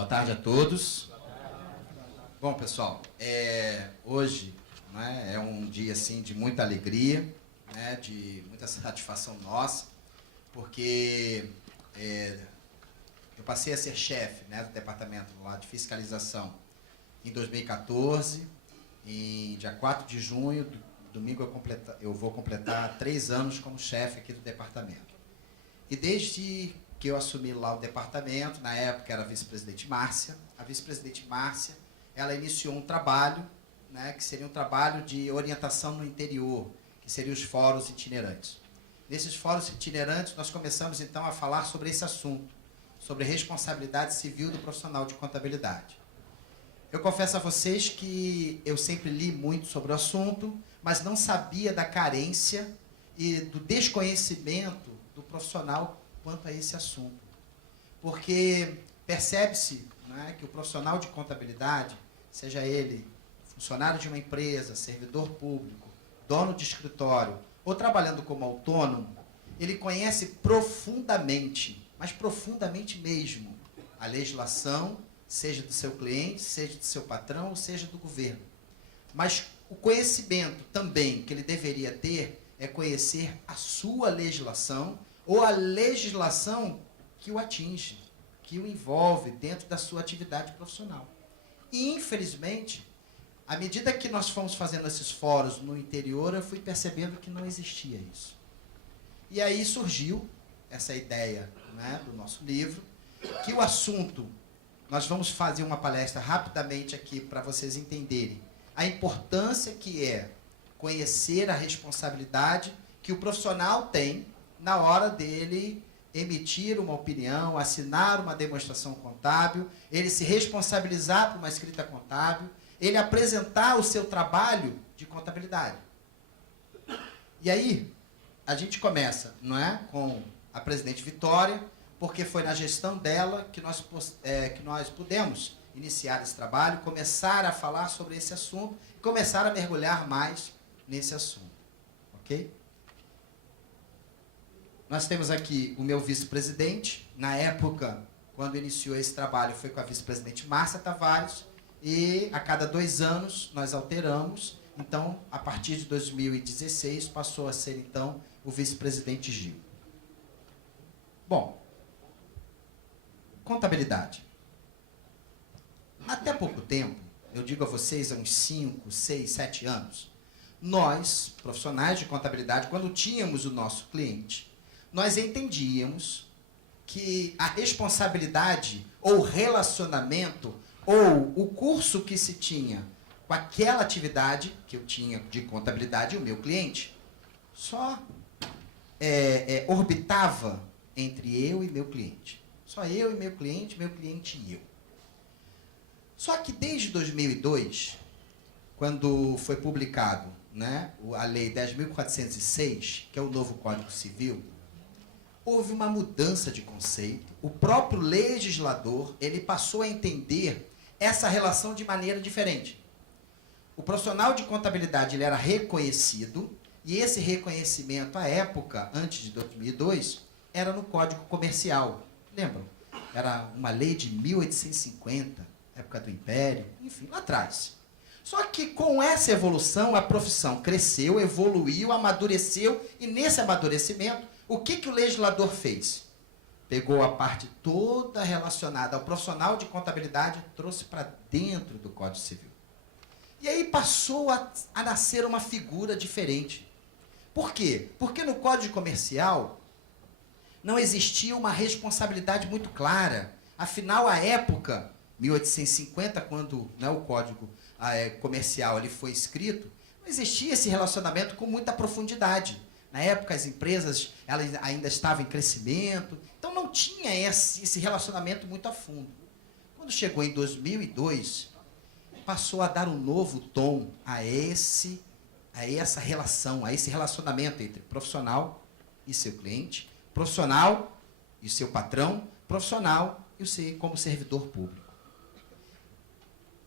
Boa tarde a todos. Bom, pessoal, hoje, né, é um dia assim, de muita alegria, né, de muita satisfação nossa, porque eu passei a ser chefe, né, do departamento lá de fiscalização em 2014, em dia 4 de junho, domingo eu vou completar 3 anos como chefe aqui do departamento. E desde que eu assumi lá o departamento, na época era a vice-presidente Márcia. A vice-presidente Márcia, ela iniciou um trabalho, né, que seria um trabalho de orientação no interior, que seriam os fóruns itinerantes. Nesses fóruns itinerantes, nós começamos então a falar sobre esse assunto, sobre responsabilidade civil do profissional de contabilidade. Eu confesso a vocês que eu sempre li muito sobre o assunto, mas não sabia da carência e do desconhecimento do profissional quanto a esse assunto. Porque percebe-se, né, que o profissional de contabilidade, seja ele funcionário de uma empresa, servidor público, dono de escritório ou trabalhando como autônomo, ele conhece profundamente, mas profundamente mesmo, a legislação, seja do seu cliente, seja do seu patrão, ou seja do governo. Mas o conhecimento também que ele deveria ter é conhecer a sua legislação ou a legislação que o atinge, que o envolve dentro da sua atividade profissional. E, infelizmente, à medida que nós fomos fazendo esses fóruns no interior, eu fui percebendo que não existia isso. E aí surgiu essa ideia, né, do nosso livro, que o assunto, nós vamos fazer uma palestra rapidamente aqui para vocês entenderem a importância que é conhecer a responsabilidade que o profissional tem na hora dele emitir uma opinião, assinar uma demonstração contábil, ele se responsabilizar por uma escrita contábil, ele apresentar o seu trabalho de contabilidade. E aí, a gente começa, não é, com a presidente Vitória, porque foi na gestão dela que nós pudemos iniciar esse trabalho, começar a falar sobre esse assunto, começar a mergulhar mais nesse assunto. Ok? Nós temos aqui o meu vice-presidente. Na época, quando iniciou esse trabalho, foi com a vice-presidente Márcia Tavares, e a cada 2 anos nós alteramos. Então, a partir de 2016, passou a ser, então, o vice-presidente Gil. Bom, contabilidade. Até pouco tempo, eu digo a vocês, há uns 5, 6, 7 anos, nós, profissionais de contabilidade, quando tínhamos o nosso cliente, nós entendíamos que a responsabilidade ou relacionamento ou o curso que se tinha com aquela atividade que eu tinha de contabilidade e o meu cliente só orbitava entre eu e meu cliente. Só eu e meu cliente e eu. Só que desde 2002, quando foi publicado, né, a Lei 10.406, que é o novo Código Civil, houve uma mudança de conceito. O próprio legislador, ele passou a entender essa relação de maneira diferente. O profissional de contabilidade, ele era reconhecido, e esse reconhecimento, à época, antes de 2002, era no Código Comercial. Lembram? Era uma lei de 1850, época do Império, enfim, lá atrás. Só que com essa evolução, a profissão cresceu, evoluiu, amadureceu, e nesse amadurecimento, o que o legislador fez? Pegou a parte toda relacionada ao profissional de contabilidade e trouxe para dentro do Código Civil. E aí passou a nascer uma figura diferente. Por quê? Porque no Código Comercial não existia uma responsabilidade muito clara. Afinal, à época, 1850, quando, né, o Código Comercial ele foi escrito, não existia esse relacionamento com muita profundidade. Na época, as empresas elas ainda estavam em crescimento, então não tinha esse relacionamento muito a fundo. Quando chegou em 2002, passou a dar um novo tom a essa relação, a esse relacionamento entre profissional e seu cliente, profissional e seu patrão, profissional e você como servidor público.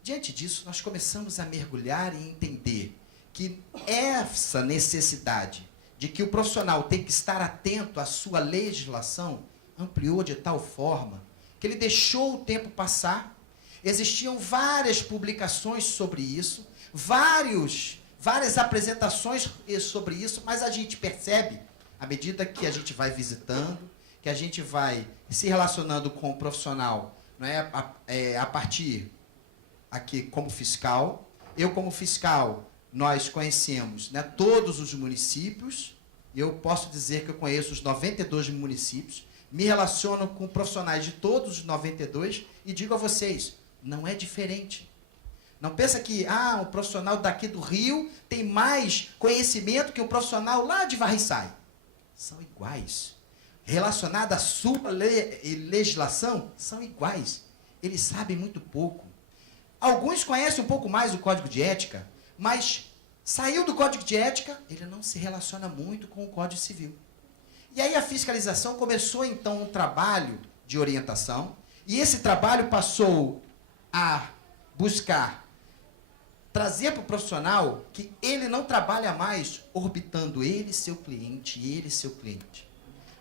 Diante disso, nós começamos a mergulhar e entender que essa necessidade de que o profissional tem que estar atento à sua legislação ampliou de tal forma que ele deixou o tempo passar. Existiam várias publicações sobre isso, várias apresentações sobre isso, mas a gente percebe, à medida que a gente vai visitando, que a gente vai se relacionando com o profissional, não é, a partir aqui como fiscal. Eu, como fiscal, nós conhecemos, né, todos os municípios. Eu posso dizer que eu conheço os 92 municípios, me relaciono com profissionais de todos os 92 e digo a vocês, não é diferente. Não pensa que um profissional daqui do Rio tem mais conhecimento que um profissional lá de Varriçai. São iguais. Relacionado à sua legislação, são iguais. Eles sabem muito pouco. Alguns conhecem um pouco mais o Código de Ética, mas saiu do Código de Ética, ele não se relaciona muito com o Código Civil. E aí a fiscalização começou, então, um trabalho de orientação, e esse trabalho passou a buscar trazer para o profissional que ele não trabalha mais orbitando ele, seu cliente,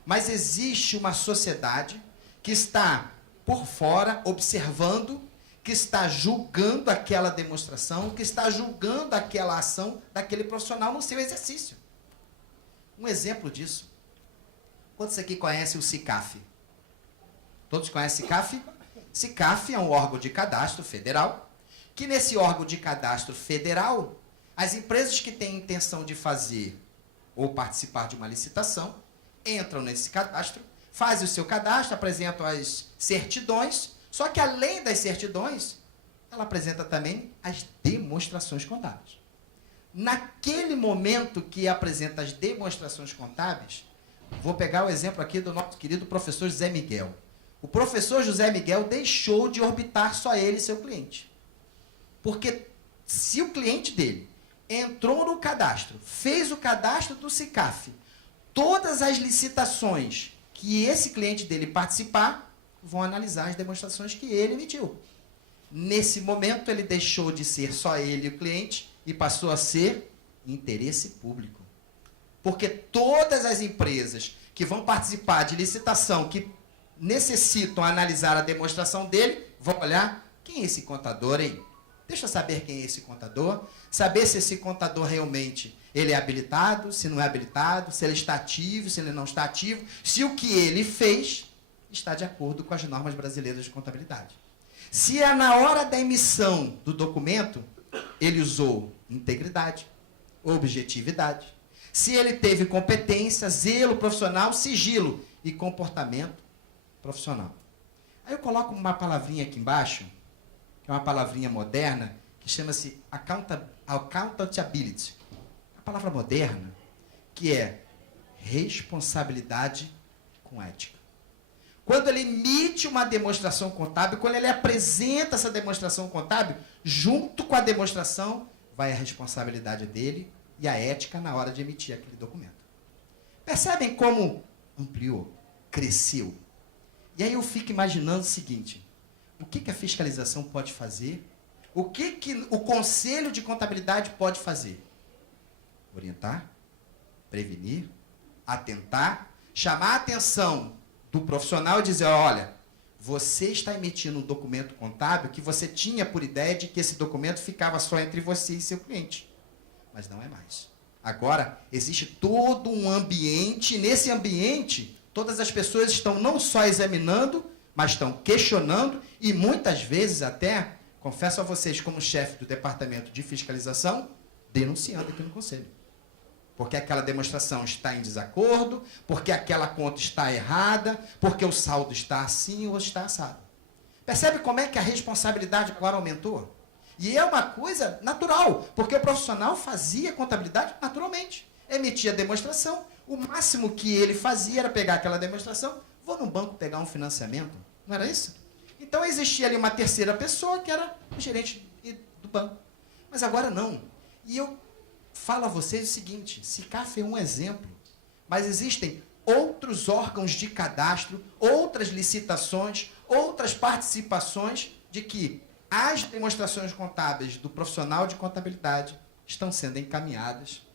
mas existe uma sociedade que está por fora, observando, que está julgando aquela demonstração, que está julgando aquela ação daquele profissional no seu exercício. Um exemplo disso. Quantos aqui conhecem o SICAF? Todos conhecem o SICAF? SICAF é um órgão de cadastro federal, que nesse órgão de cadastro federal, as empresas que têm intenção de fazer ou participar de uma licitação, entram nesse cadastro, fazem o seu cadastro, apresentam as certidões, só que além das certidões, ela apresenta também as demonstrações contábeis. Naquele momento que apresenta as demonstrações contábeis, vou pegar o exemplo aqui do nosso querido professor José Miguel. O professor José Miguel deixou de orbitar só ele e seu cliente. Porque se o cliente dele entrou no cadastro, fez o cadastro do SICAF, todas as licitações que esse cliente dele participar, vão analisar as demonstrações que ele emitiu. Nesse momento, ele deixou de ser só ele e o cliente e passou a ser interesse público. Porque todas as empresas que vão participar de licitação, que necessitam analisar a demonstração dele, vão olhar, quem é esse contador aí? Deixa eu saber quem é esse contador, saber se esse contador realmente ele é habilitado, se não é habilitado, se ele está ativo, se ele não está ativo, se o que ele fez está de acordo com as normas brasileiras de contabilidade. Se é na hora da emissão do documento, ele usou integridade, objetividade, se ele teve competência, zelo profissional, sigilo e comportamento profissional. Aí eu coloco uma palavrinha aqui embaixo, que é uma palavrinha moderna, que chama-se accountability. A palavra moderna, que é responsabilidade com ética. Quando ele emite uma demonstração contábil, quando ele apresenta essa demonstração contábil, junto com a demonstração, vai a responsabilidade dele e a ética na hora de emitir aquele documento. Percebem como ampliou, cresceu? E aí eu fico imaginando o seguinte, o que a fiscalização pode fazer? O que o Conselho de Contabilidade pode fazer? Orientar, prevenir, atentar, chamar a atenção do profissional e dizer, olha, você está emitindo um documento contábil que você tinha por ideia de que esse documento ficava só entre você e seu cliente. Mas não é mais. Agora, existe todo um ambiente, nesse ambiente, todas as pessoas estão não só examinando, mas estão questionando e muitas vezes até, confesso a vocês como chefe do departamento de fiscalização, denunciando aqui no Conselho. Porque aquela demonstração está em desacordo, porque aquela conta está errada, porque o saldo está assim ou está assado. Percebe como é que a responsabilidade agora aumentou? E é uma coisa natural, porque o profissional fazia contabilidade naturalmente. Emitia a demonstração, o máximo que ele fazia era pegar aquela demonstração, vou no banco pegar um financiamento, não era isso? Então existia ali uma terceira pessoa que era o gerente do banco. Mas agora não. E eu falo a vocês o seguinte, SICAF é um exemplo, mas existem outros órgãos de cadastro, outras licitações, outras participações de que as demonstrações contábeis do profissional de contabilidade estão sendo encaminhadas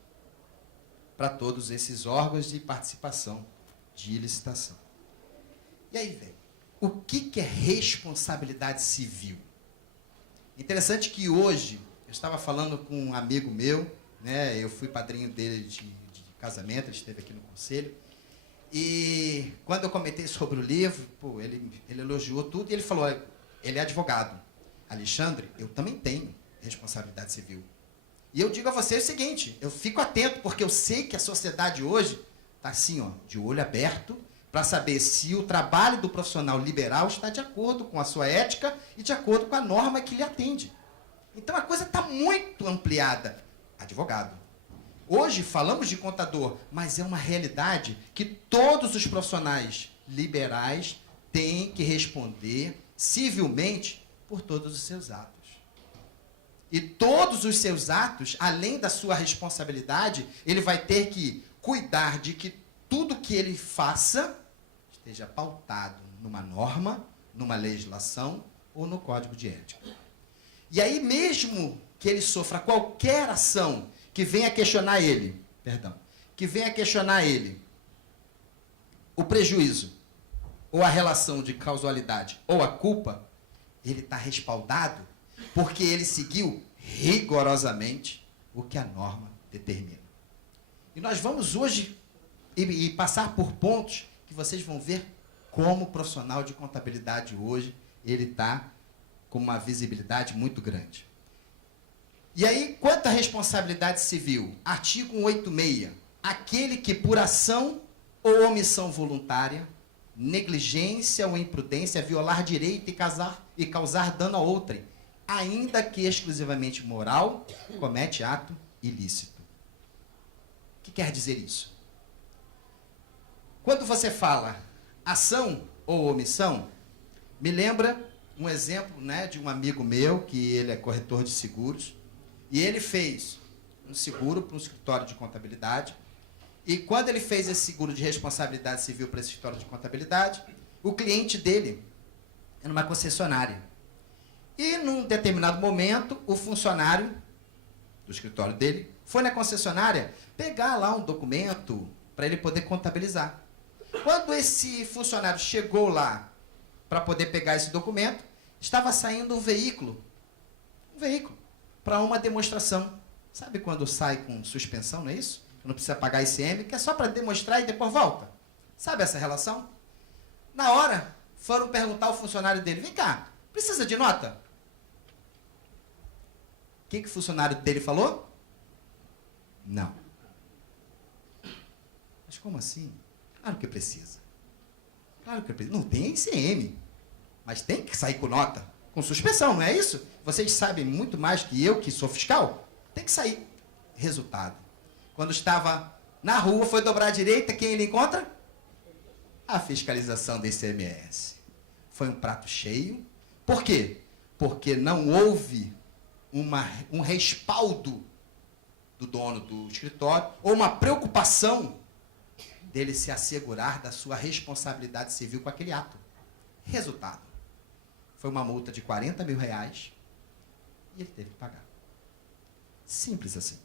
para todos esses órgãos de participação de licitação. E aí, velho, O que é responsabilidade civil? Interessante que hoje, eu estava falando com um amigo meu, né, eu fui padrinho dele de casamento, ele esteve aqui no conselho, e quando eu comentei sobre o livro, pô, ele elogiou tudo, e ele falou, ele é advogado. Alexandre, eu também tenho responsabilidade civil. E eu digo a você o seguinte, eu fico atento, porque eu sei que a sociedade hoje está assim, ó, de olho aberto, para saber se o trabalho do profissional liberal está de acordo com a sua ética e de acordo com a norma que lhe atende. Então a coisa está muito ampliada. Advogado. Hoje falamos de contador, mas é uma realidade que todos os profissionais liberais têm que responder civilmente por todos os seus atos. E todos os seus atos, além da sua responsabilidade, ele vai ter que cuidar de que tudo que ele faça esteja pautado numa norma, numa legislação ou no código de ética. E aí, mesmo que ele sofra qualquer ação que venha questionar ele, o prejuízo, ou a relação de causalidade, ou a culpa, ele está respaldado porque ele seguiu rigorosamente o que a norma determina. E nós vamos hoje e passar por pontos que vocês vão ver como o profissional de contabilidade hoje, ele está com uma visibilidade muito grande. E aí, quanto à responsabilidade civil, artigo 186, aquele que por ação ou omissão voluntária, negligência ou imprudência, violar direito e causar dano a outrem, ainda que exclusivamente moral, comete ato ilícito. O que quer dizer isso? Quando você fala ação ou omissão, me lembra um exemplo, né, de um amigo meu, que ele é corretor de seguros, e ele fez um seguro para um escritório de contabilidade, e quando ele fez esse seguro de responsabilidade civil para esse escritório de contabilidade, o cliente dele era uma concessionária. E, num determinado momento, o funcionário do escritório dele foi na concessionária pegar lá um documento para ele poder contabilizar. Quando esse funcionário chegou lá para poder pegar esse documento, estava saindo um veículo para uma demonstração. Sabe quando sai com suspensão, não é isso? Não precisa pagar ICM, que é só para demonstrar e depois volta. Sabe essa relação? Na hora, foram perguntar ao funcionário dele, vem cá, precisa de nota? O que o funcionário dele falou? Não. Mas como assim? Claro que precisa. Claro que precisa. Não tem ICM, mas tem que sair com nota, com suspensão, não é isso? Vocês sabem muito mais que eu, que sou fiscal. Tem que sair. Resultado. Quando estava na rua, foi dobrar à direita, quem ele encontra? A fiscalização do ICMS. Foi um prato cheio. Por quê? Porque não houve um respaldo do dono do escritório ou uma preocupação dele se assegurar da sua responsabilidade civil com aquele ato. Resultado. Foi uma multa de R$40 mil e ele teve que pagar. Simples assim.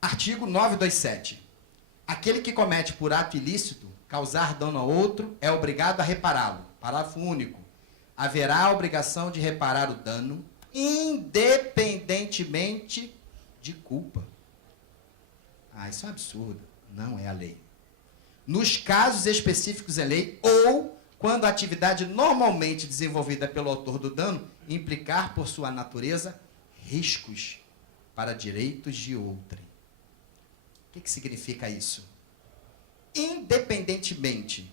Artigo 927. Aquele que comete por ato ilícito causar dano a outro é obrigado a repará-lo. Parágrafo único. Haverá a obrigação de reparar o dano independentemente de culpa. Ah, isso é um absurdo. Não é a lei. Nos casos específicos é lei ou quando a atividade normalmente desenvolvida pelo autor do dano implicar por sua natureza riscos para direitos de outrem. O que significa isso? Independentemente,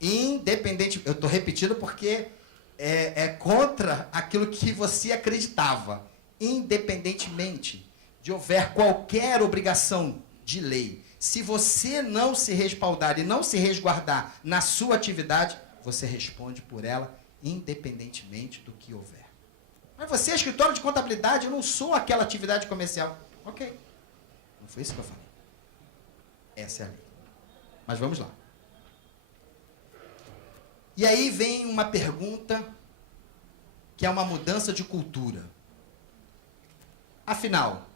eu estou repetindo porque é contra aquilo que você acreditava. Independentemente de houver qualquer obrigação de lei, se você não se respaldar e não se resguardar na sua atividade, você responde por ela, independentemente do que houver. Mas você é escritório de contabilidade, eu não sou aquela atividade comercial. Ok. Não foi isso que eu falei. Essa é a lei. Mas vamos lá. E aí vem uma pergunta que é uma mudança de cultura. Afinal,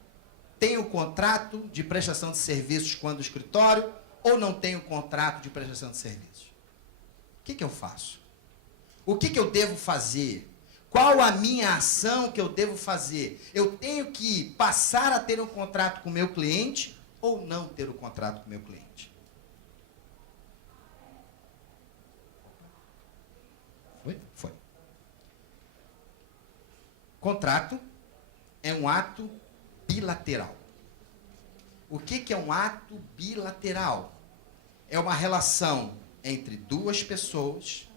tem o contrato de prestação de serviços quando o escritório ou não tem o contrato de prestação de serviços? O que eu faço? O que eu devo fazer? Qual a minha ação que eu devo fazer? Eu tenho que passar a ter um contrato com o meu cliente ou não ter um contrato com o meu cliente? Foi. Contrato é um ato bilateral. O que é um ato bilateral? É uma relação entre duas pessoas,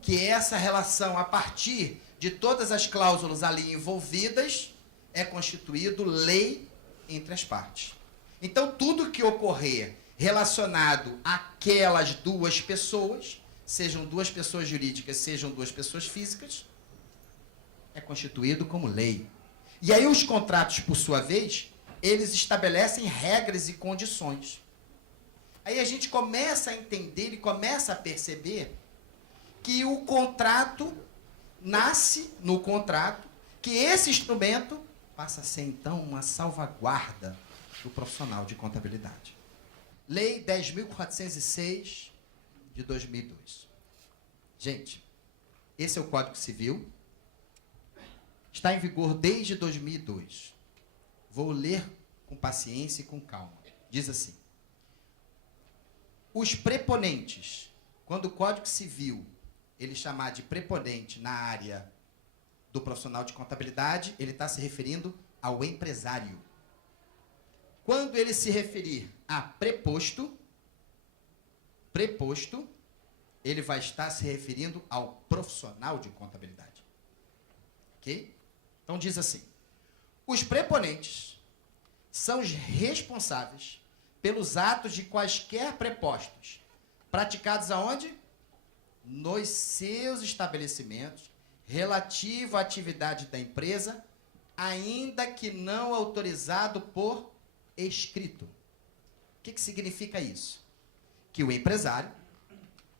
que essa relação, a partir de todas as cláusulas ali envolvidas, é constituído lei entre as partes. Então, tudo que ocorrer relacionado àquelas duas pessoas, sejam duas pessoas jurídicas, sejam duas pessoas físicas, é constituído como lei. E aí os contratos, por sua vez, eles estabelecem regras e condições. Aí a gente começa a entender e começa a perceber que o contrato nasce no contrato, que esse instrumento passa a ser, então, uma salvaguarda do profissional de contabilidade. Lei 10.406 de 2002. Gente, esse é o Código Civil. Está em vigor desde 2002. Vou ler com paciência e com calma. Diz assim: os preponentes, quando o Código Civil ele chamar de preponente na área do profissional de contabilidade, ele está se referindo ao empresário. Quando ele se referir a preposto, ele vai estar se referindo ao profissional de contabilidade. Ok? Então diz assim: os preponentes são os responsáveis pelos atos de quaisquer prepostos, praticados aonde? Nos seus estabelecimentos, relativo à atividade da empresa, ainda que não autorizado por escrito. O que significa isso? Que o empresário,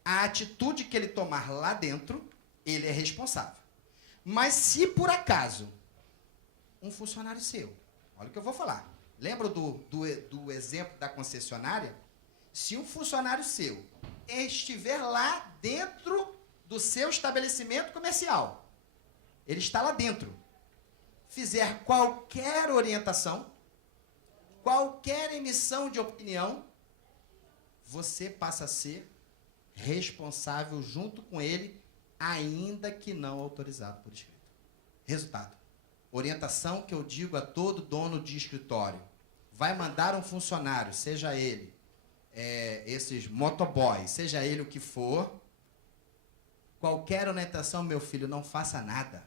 a atitude que ele tomar lá dentro, ele é responsável. Mas se por acaso um funcionário seu, olha o que eu vou falar, lembra do exemplo da concessionária? Se um funcionário seu estiver lá dentro do seu estabelecimento comercial, ele está lá dentro, fizer qualquer orientação, qualquer emissão de opinião, você passa a ser responsável junto com ele, ainda que não autorizado por escrito. Resultado: orientação que eu digo a todo dono de escritório. Vai mandar um funcionário, seja ele esses motoboys, seja ele o que for, qualquer orientação, meu filho, não faça nada.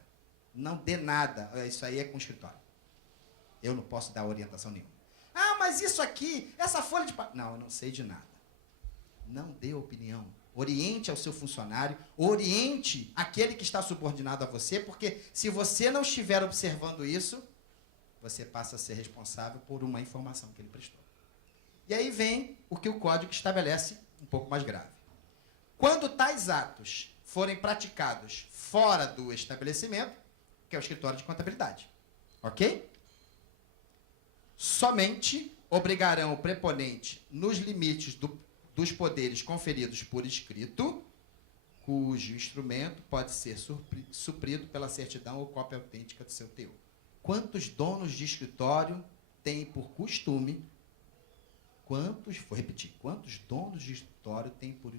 Não dê nada. Isso aí é com o escritório. Eu não posso dar orientação nenhuma. Ah, mas isso aqui, essa folha de... Não, eu não sei de nada. Não dê opinião. Oriente ao seu funcionário, oriente aquele que está subordinado a você, porque se você não estiver observando isso, você passa a ser responsável por uma informação que ele prestou. E aí vem o que o Código estabelece um pouco mais grave. Quando tais atos forem praticados fora do estabelecimento, que é o escritório de contabilidade, ok? Somente obrigarão o preponente nos limites dos poderes conferidos por escrito, cujo instrumento pode ser suprido pela certidão ou cópia autêntica do seu teor. Quantos donos de escritório têm por costume, quantos donos de escritório têm por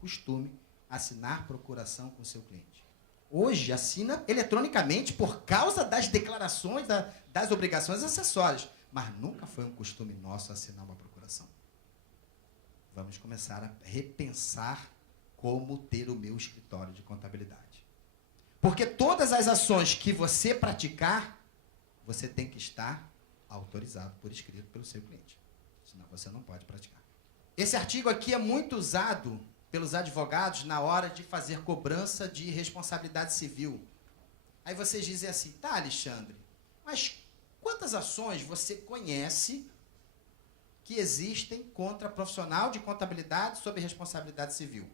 costume assinar procuração com o seu cliente? Hoje assina eletronicamente por causa das declarações, das obrigações acessórias, mas nunca foi um costume nosso assinar uma procuração. Vamos começar a repensar como ter o meu escritório de contabilidade. Porque todas as ações que você praticar, você tem que estar autorizado por escrito pelo seu cliente. Senão você não pode praticar. Esse artigo aqui é muito usado pelos advogados na hora de fazer cobrança de responsabilidade civil. Aí vocês dizem assim: tá, Alexandre, mas quantas ações você conhece que existem contra profissional de contabilidade sob responsabilidade civil?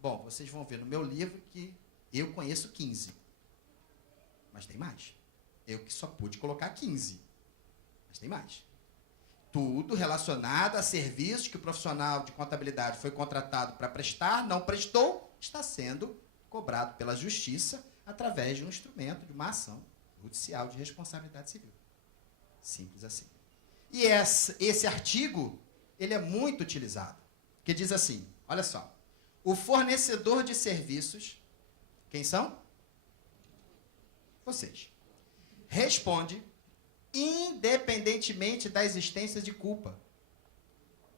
Bom, vocês vão ver no meu livro que eu conheço 15. Mas tem mais. Eu que só pude colocar 15. Mas tem mais. Tudo relacionado a serviços que o profissional de contabilidade foi contratado para prestar, não prestou, está sendo cobrado pela justiça através de um instrumento, de uma ação judicial de responsabilidade civil. Simples assim. E esse artigo, ele é muito utilizado, que diz assim, olha só, o fornecedor de serviços, quem são? Vocês. Responde, independentemente da existência de culpa,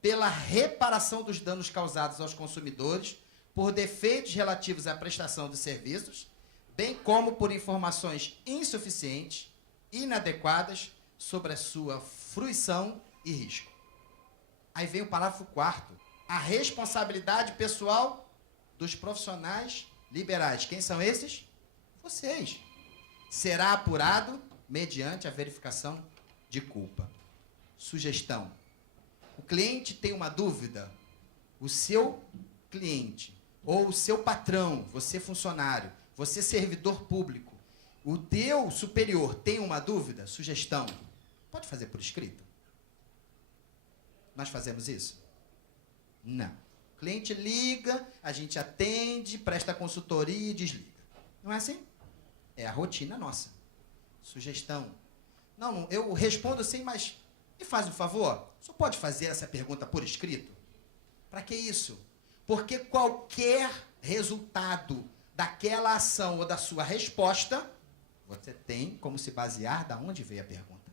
pela reparação dos danos causados aos consumidores por defeitos relativos à prestação de serviços, bem como por informações insuficientes, inadequadas sobre a sua fruição e risco. Aí vem o parágrafo 4º. A responsabilidade pessoal dos profissionais liberais. Quem são esses? Vocês. Será apurado mediante a verificação de culpa. Sugestão. O cliente tem uma dúvida? O seu cliente ou o seu patrão, você funcionário, você servidor público, o teu superior tem uma dúvida? Sugestão. Pode fazer por escrito? Nós fazemos isso? Não. O cliente liga, a gente atende, presta consultoria e desliga. Não é assim? É a rotina nossa. Sugestão. Não, eu respondo sim, mas me faz um favor? Só pode fazer essa pergunta por escrito? Para que isso? Porque qualquer resultado daquela ação ou da sua resposta, você tem como se basear da onde veio a pergunta.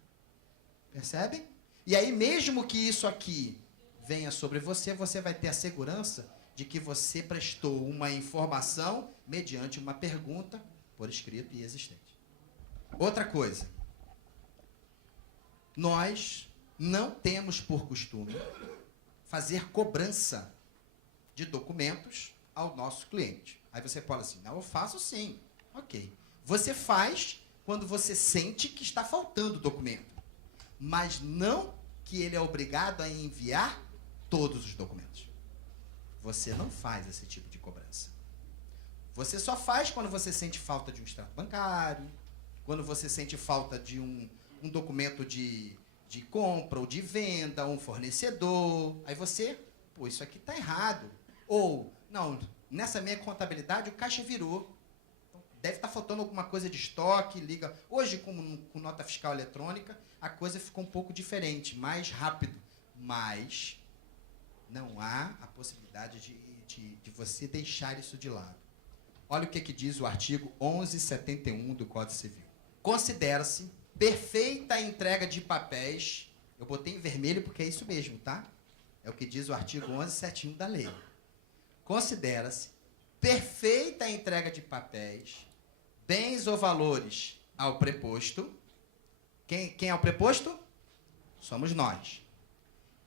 Percebem? E aí, mesmo que isso aqui venha sobre você, você vai ter a segurança de que você prestou uma informação mediante uma pergunta por escrito e existente. Outra coisa. Nós não temos por costume fazer cobrança de documentos ao nosso cliente. Aí você fala assim, não, eu faço sim. Ok. Você faz quando você sente que está faltando documento. Mas não que ele é obrigado a enviar todos os documentos. Você não faz esse tipo de cobrança. Você só faz quando você sente falta de um extrato bancário, quando você sente falta de um documento de compra ou de venda, um fornecedor. Aí você, pô, isso aqui está errado. Ou, não, nessa minha contabilidade o caixa virou. Deve estar faltando alguma coisa de estoque, liga. Hoje, com nota fiscal eletrônica, a coisa ficou um pouco diferente, mais rápido. Mas não há a possibilidade de você deixar isso de lado. Olha o que diz o artigo 1171 do Código Civil. Considera-se perfeita a entrega de papéis. Eu botei em vermelho porque é isso mesmo, tá? É o que diz o artigo 1171 da lei. Considera-se perfeita a entrega de papéis, bens ou valores ao preposto. Quem é o preposto? Somos nós.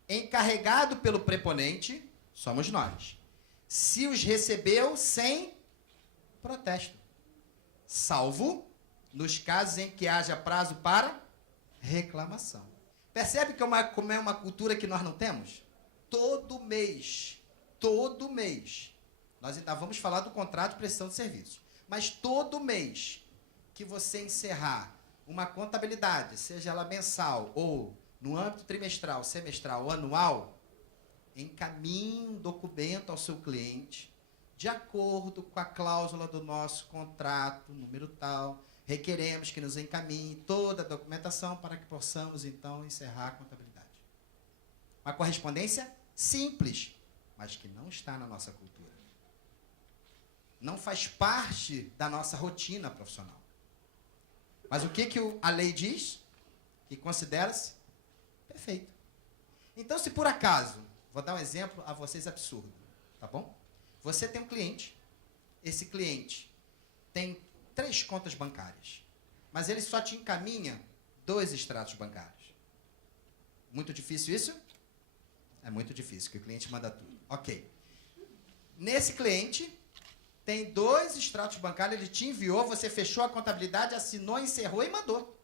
Encarregado pelo preponente, somos nós. Se os recebeu sem protesto, salvo nos casos em que haja prazo para reclamação. Percebe como é uma cultura que nós não temos? Todo mês, nós ainda vamos falar do contrato de prestação de serviços, mas todo mês que você encerrar uma contabilidade, seja ela mensal ou no âmbito trimestral, semestral ou anual, encaminhe um documento ao seu cliente de acordo com a cláusula do nosso contrato, número tal, requeremos que nos encaminhe toda a documentação para que possamos, então, encerrar a contabilidade. Uma correspondência simples, mas que não está na nossa cultura. Não faz parte da nossa rotina profissional. Mas o que a lei diz? Que considera-se perfeito. Então, se por acaso, vou dar um exemplo a vocês absurdo, tá bom? Você tem um cliente, esse cliente tem 3 contas bancárias, mas ele só te encaminha 2 extratos bancários. Muito difícil isso? É muito difícil, que o cliente manda tudo. Ok. Nesse cliente, tem 2 extratos bancários, ele te enviou, você fechou a contabilidade, assinou, encerrou e mandou.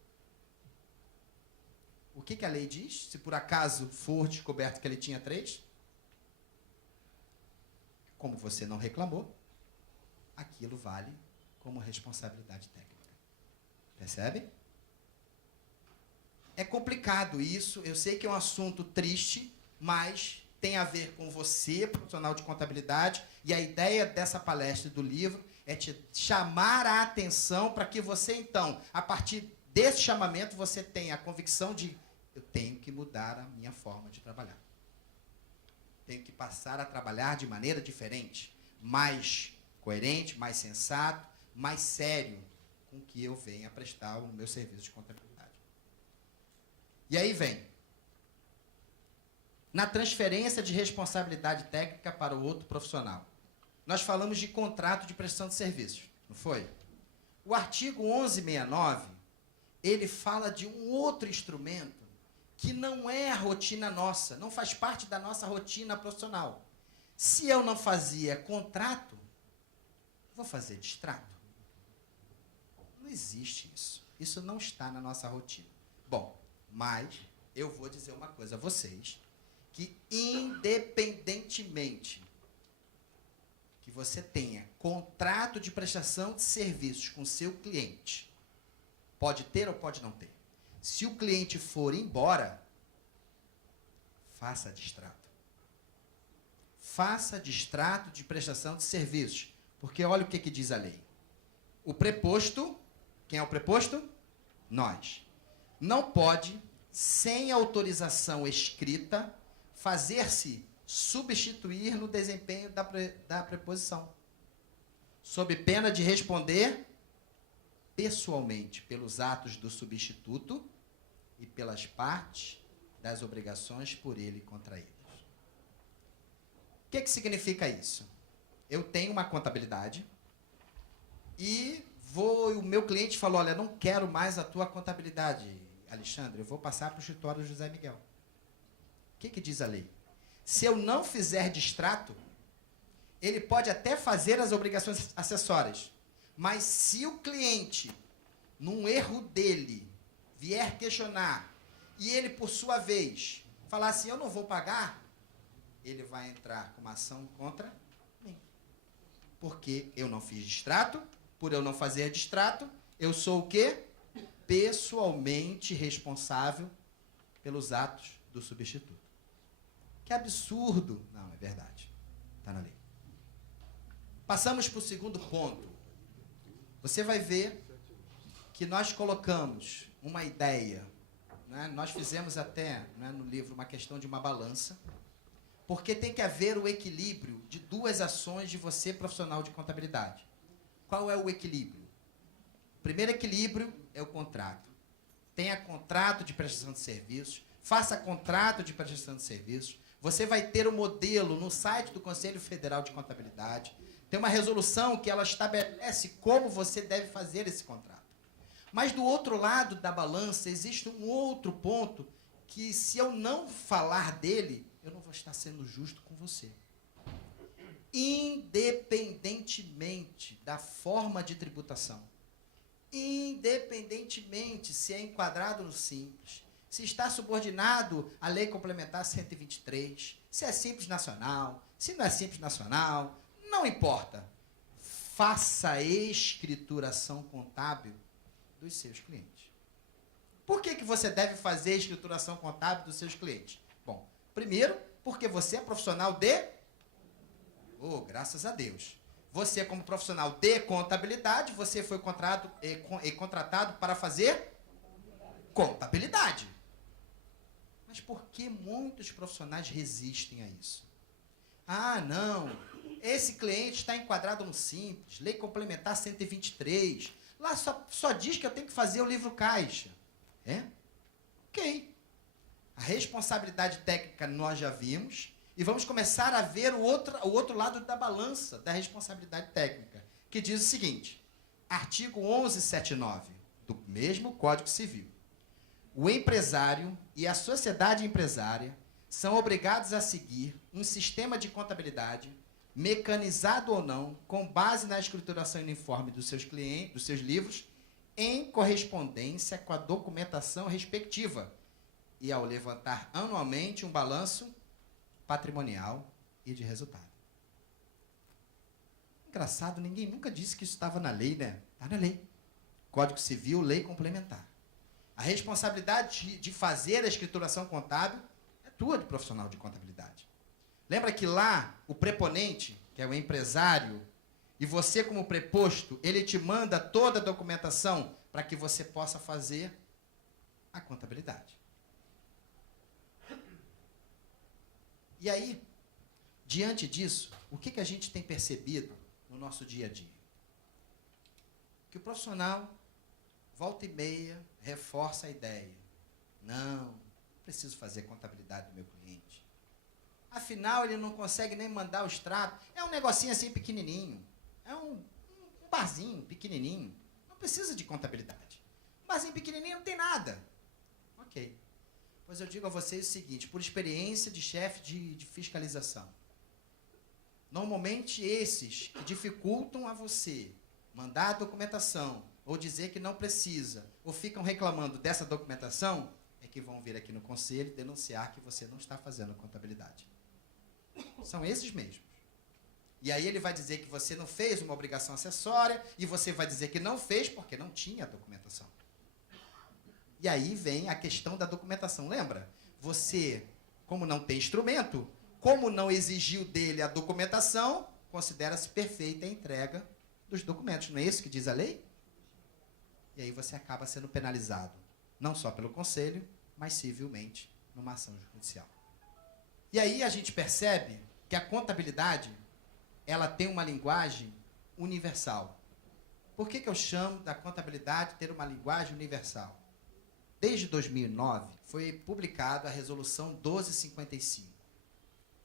O que a lei diz? Se por acaso for descoberto que ele tinha 3, como você não reclamou, aquilo vale como responsabilidade técnica. Percebe? É complicado isso, eu sei que é um assunto triste, mas tem a ver com você, profissional de contabilidade, e a ideia dessa palestra e do livro é te chamar a atenção para que você, então, a partir desse chamamento, você tenha a convicção de eu tenho que mudar a minha forma de trabalhar. Tenho que passar a trabalhar de maneira diferente, mais coerente, mais sensato, mais sério com que eu venha prestar o meu serviço de contabilidade. E aí vem, na transferência de responsabilidade técnica para o outro profissional. Nós falamos de contrato de prestação de serviços, não foi? O artigo 1169, ele fala de um outro instrumento que não é a rotina nossa, não faz parte da nossa rotina profissional. Se eu não fazia contrato, vou fazer distrato. Não existe isso. Isso não está na nossa rotina. Bom, mas eu vou dizer uma coisa a vocês, que independentemente que você tenha contrato de prestação de serviços com seu cliente, pode ter ou pode não ter. Se o cliente for embora, faça distrato. Faça distrato de prestação de serviços. Porque olha o que diz a lei. O preposto, quem é o preposto? Nós. Não pode, sem autorização escrita, fazer-se substituir no desempenho da preposição, sob pena de responder pessoalmente pelos atos do substituto e pelas partes das obrigações por ele contraídas. O que significa isso? Eu tenho uma contabilidade e o meu cliente falou, olha, não quero mais a tua contabilidade, Alexandre, eu vou passar para o escritório do José Miguel. O que diz a lei? Se eu não fizer distrato, ele pode até fazer as obrigações acessórias, mas se o cliente, num erro dele, vier questionar, e ele, por sua vez, falar assim, eu não vou pagar, ele vai entrar com uma ação contra mim. Porque eu não fiz distrato, por eu não fazer distrato, eu sou o quê? Pessoalmente responsável pelos atos do substituto. Que absurdo! Não, é verdade. Está na lei. Passamos para o segundo ponto. Você vai ver que nós colocamos uma ideia, né? Nós fizemos até, né, no livro uma questão de uma balança, porque tem que haver o equilíbrio de duas ações de você, profissional de contabilidade. Qual é o equilíbrio? O primeiro equilíbrio é o contrato. Tenha contrato de prestação de serviços, faça contrato de prestação de serviços. Você vai ter o modelo no site do Conselho Federal de Contabilidade. Tem uma resolução que ela estabelece como você deve fazer esse contrato. Mas do outro lado da balança existe um outro ponto que, se eu não falar dele, eu não vou estar sendo justo com você. Independentemente da forma de tributação, independentemente se é enquadrado no Simples, se está subordinado à Lei Complementar 123, se é Simples Nacional, se não é Simples Nacional, não importa. Faça a escrituração contábil dos seus clientes. Por que você deve fazer a escrituração contábil dos seus clientes? Bom, primeiro, porque você é profissional de... Oh, graças a Deus. Você, como profissional de contabilidade, você foi contratado para fazer contabilidade. Mas por que muitos profissionais resistem a isso? Ah, não, esse cliente está enquadrado no Simples, Lei Complementar 123, lá só diz que eu tenho que fazer o livro caixa. É? Ok. A responsabilidade técnica nós já vimos, e vamos começar a ver o outro lado da balança da responsabilidade técnica, que diz o seguinte, artigo 1179 do mesmo Código Civil. O empresário e a sociedade empresária são obrigados a seguir um sistema de contabilidade, mecanizado ou não, com base na escrituração uniforme dos seus clientes, dos seus livros, em correspondência com a documentação respectiva, e ao levantar anualmente um balanço patrimonial e de resultado. Engraçado, ninguém nunca disse que isso estava na lei, né? Está na lei. Código Civil, lei complementar. A responsabilidade de fazer a escrituração contábil é tua, de profissional de contabilidade. Lembra que lá, o preponente, que é o empresário, e você como preposto, ele te manda toda a documentação para que você possa fazer a contabilidade. E aí, diante disso, o que a gente tem percebido no nosso dia a dia? Que o profissional, volta e meia, reforça a ideia. Não preciso fazer contabilidade do meu cliente. Afinal, ele não consegue nem mandar o extrato. É um negocinho assim pequenininho. É um barzinho pequenininho. Não precisa de contabilidade. Um barzinho pequenininho não tem nada. Ok. Pois eu digo a vocês o seguinte, por experiência de chefe de fiscalização. Normalmente, esses que dificultam a você mandar a documentação, ou dizer que não precisa, ou ficam reclamando dessa documentação, é que vão vir aqui no conselho denunciar que você não está fazendo contabilidade. São esses mesmos. E aí ele vai dizer que você não fez uma obrigação acessória, e você vai dizer que não fez porque não tinha a documentação. E aí vem a questão da documentação. Lembra? Você, como não tem instrumento, como não exigiu dele a documentação, considera-se perfeita a entrega dos documentos. Não é isso que diz a lei? E aí você acaba sendo penalizado, não só pelo conselho, mas civilmente, numa ação judicial. E aí a gente percebe que a contabilidade, ela tem uma linguagem universal. Por que eu chamo da contabilidade ter uma linguagem universal? Desde 2009, foi publicada a Resolução 1255.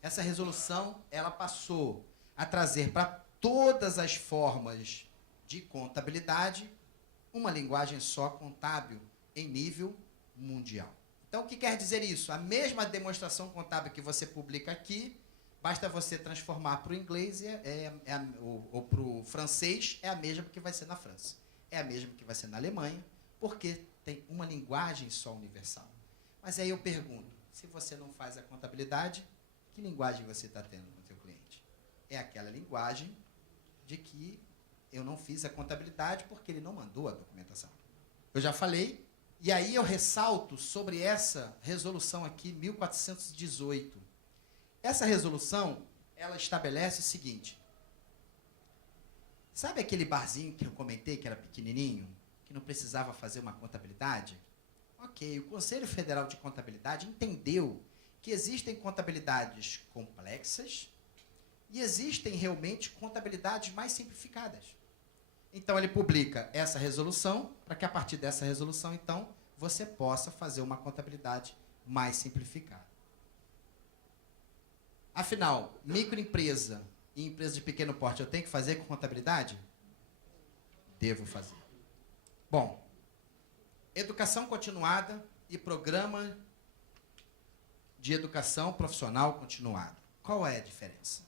Essa resolução, ela passou a trazer para todas as formas de contabilidade uma linguagem só contábil em nível mundial. Então, o que quer dizer isso? A mesma demonstração contábil que você publica aqui, basta você transformar para o inglês ou para o francês, é a mesma que vai ser na França. É a mesma que vai ser na Alemanha, porque tem uma linguagem só universal. Mas aí eu pergunto, se você não faz a contabilidade, que linguagem você está tendo com o seu cliente? É aquela linguagem de que eu não fiz a contabilidade porque ele não mandou a documentação. Eu já falei, e aí eu ressalto sobre essa resolução aqui, 1418. Essa resolução, ela estabelece o seguinte. Sabe aquele barzinho que eu comentei, que era pequenininho, que não precisava fazer uma contabilidade? Ok, o Conselho Federal de Contabilidade entendeu que existem contabilidades complexas e existem realmente contabilidades mais simplificadas. Então, ele publica essa resolução, para que a partir dessa resolução, então, você possa fazer uma contabilidade mais simplificada. Afinal, microempresa e empresa de pequeno porte, eu tenho que fazer com contabilidade? Devo fazer. Bom, educação continuada e programa de educação profissional continuado. Qual é a diferença?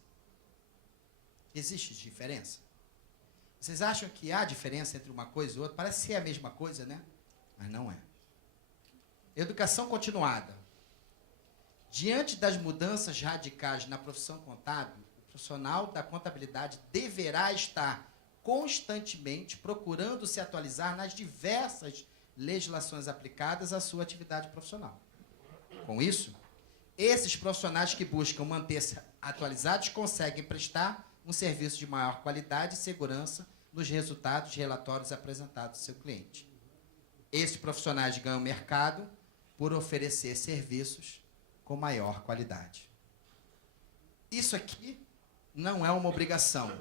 Existe diferença? Vocês acham que há diferença entre uma coisa e outra? Parece ser a mesma coisa, né? Mas não é. Educação continuada. Diante das mudanças radicais na profissão contábil, o profissional da contabilidade deverá estar constantemente procurando se atualizar nas diversas legislações aplicadas à sua atividade profissional. Com isso, esses profissionais que buscam manter-se atualizados conseguem prestar um serviço de maior qualidade e segurança nos resultados de relatórios apresentados ao seu cliente. Esses profissionais ganham mercado por oferecer serviços com maior qualidade. Isso aqui não é uma obrigação,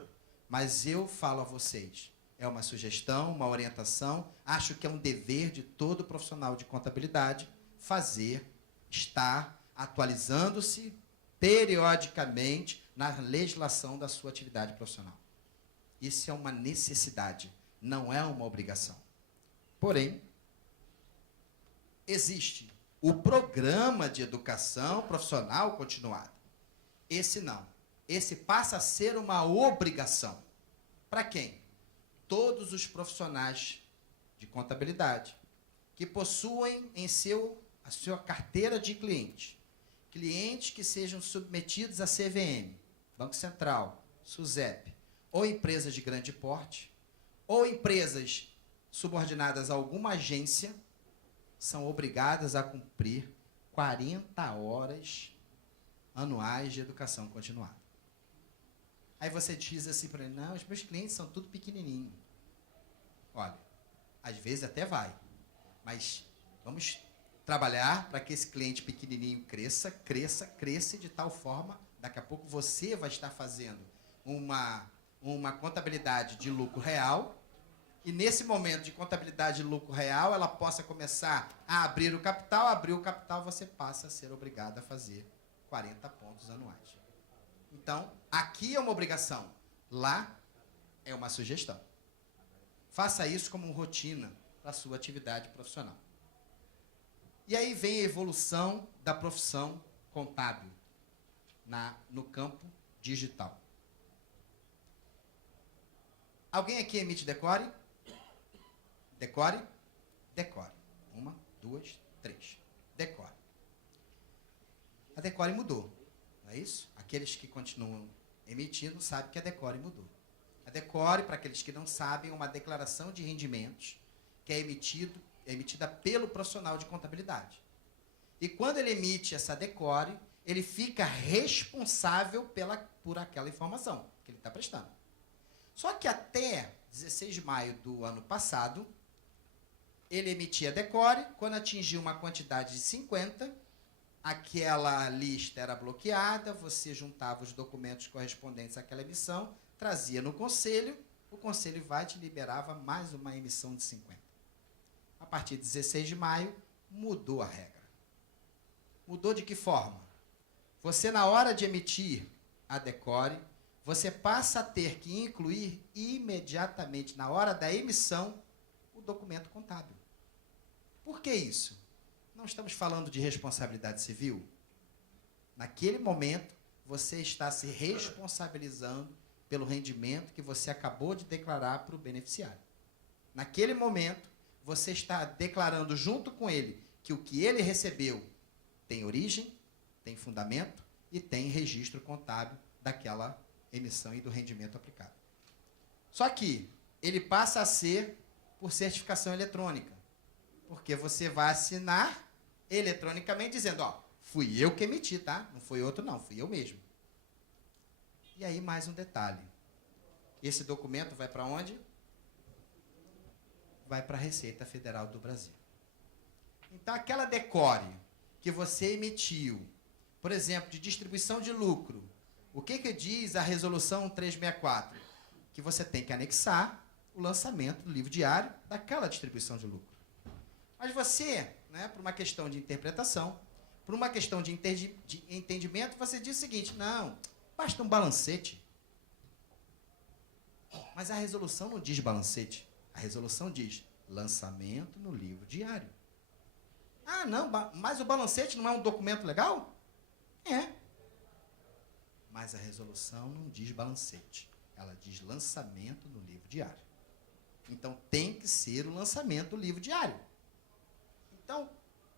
mas eu falo a vocês, é uma sugestão, uma orientação, acho que é um dever de todo profissional de contabilidade fazer, estar atualizando-se periodicamente na legislação da sua atividade profissional. Isso é uma necessidade, não é uma obrigação. Porém, existe o programa de educação profissional continuada. Esse não. Esse passa a ser uma obrigação. Para quem? Todos os profissionais de contabilidade que possuem em a sua carteira de clientes que sejam submetidos a CVM, Banco Central, SUSEP, ou empresas de grande porte, ou empresas subordinadas a alguma agência, são obrigadas a cumprir 40 horas anuais de educação continuada. Aí você diz assim para ele, não, os meus clientes são tudo pequenininho. Olha, às vezes até vai, mas vamos trabalhar para que esse cliente pequenininho cresça de tal forma, daqui a pouco você vai estar fazendo uma contabilidade de lucro real, e nesse momento de contabilidade de lucro real, ela possa começar a abrir o capital, você passa a ser obrigado a fazer 40 pontos anuais. Então, aqui é uma obrigação, lá é uma sugestão. Faça isso como rotina para a sua atividade profissional. E aí vem a evolução da profissão contábil no campo digital. Alguém aqui emite decore? Decore? Decore. 1, 2, 3. Decore. A decore mudou, não é isso? Aqueles que continuam emitindo sabem que a decore mudou. A decore, para aqueles que não sabem, é uma declaração de rendimentos que é emitida pelo profissional de contabilidade. E quando ele emite essa decore, ele fica responsável por aquela informação que ele está prestando. Só que até 16 de maio do ano passado, ele emitia decore, quando atingia uma quantidade de 50, aquela lista era bloqueada, você juntava os documentos correspondentes àquela emissão, trazia no conselho, o conselho vai e te liberava mais uma emissão de 50. A partir de 16 de maio, mudou a regra. Mudou de que forma? Você, na hora de emitir a decore, você passa a ter que incluir imediatamente, na hora da emissão, o documento contábil. Por que isso? Não estamos falando de responsabilidade civil? Naquele momento, você está se responsabilizando pelo rendimento que você acabou de declarar para o beneficiário. Naquele momento, você está declarando junto com ele que o que ele recebeu tem origem, tem fundamento e tem registro contábil daquela emissão e do rendimento aplicado. Só que ele passa a ser por certificação eletrônica, porque você vai assinar eletronicamente dizendo, ó, fui eu que emiti, tá? Não foi outro não, fui eu mesmo. E aí mais um detalhe. Esse documento vai para onde? Vai para a Receita Federal do Brasil. Então aquela decore que você emitiu, por exemplo, de distribuição de lucro, o que diz a resolução 364? Que você tem que anexar o lançamento do livro diário daquela distribuição de lucro. Mas você, por uma questão de interpretação, por uma questão de entendimento, você diz o seguinte, não, basta um balancete. Mas a resolução não diz balancete, a resolução diz lançamento no livro diário. Ah, não, mas o balancete não é um documento legal? É. Mas a resolução não diz balancete, ela diz lançamento no livro diário. Então, tem que ser o lançamento do livro diário. Então,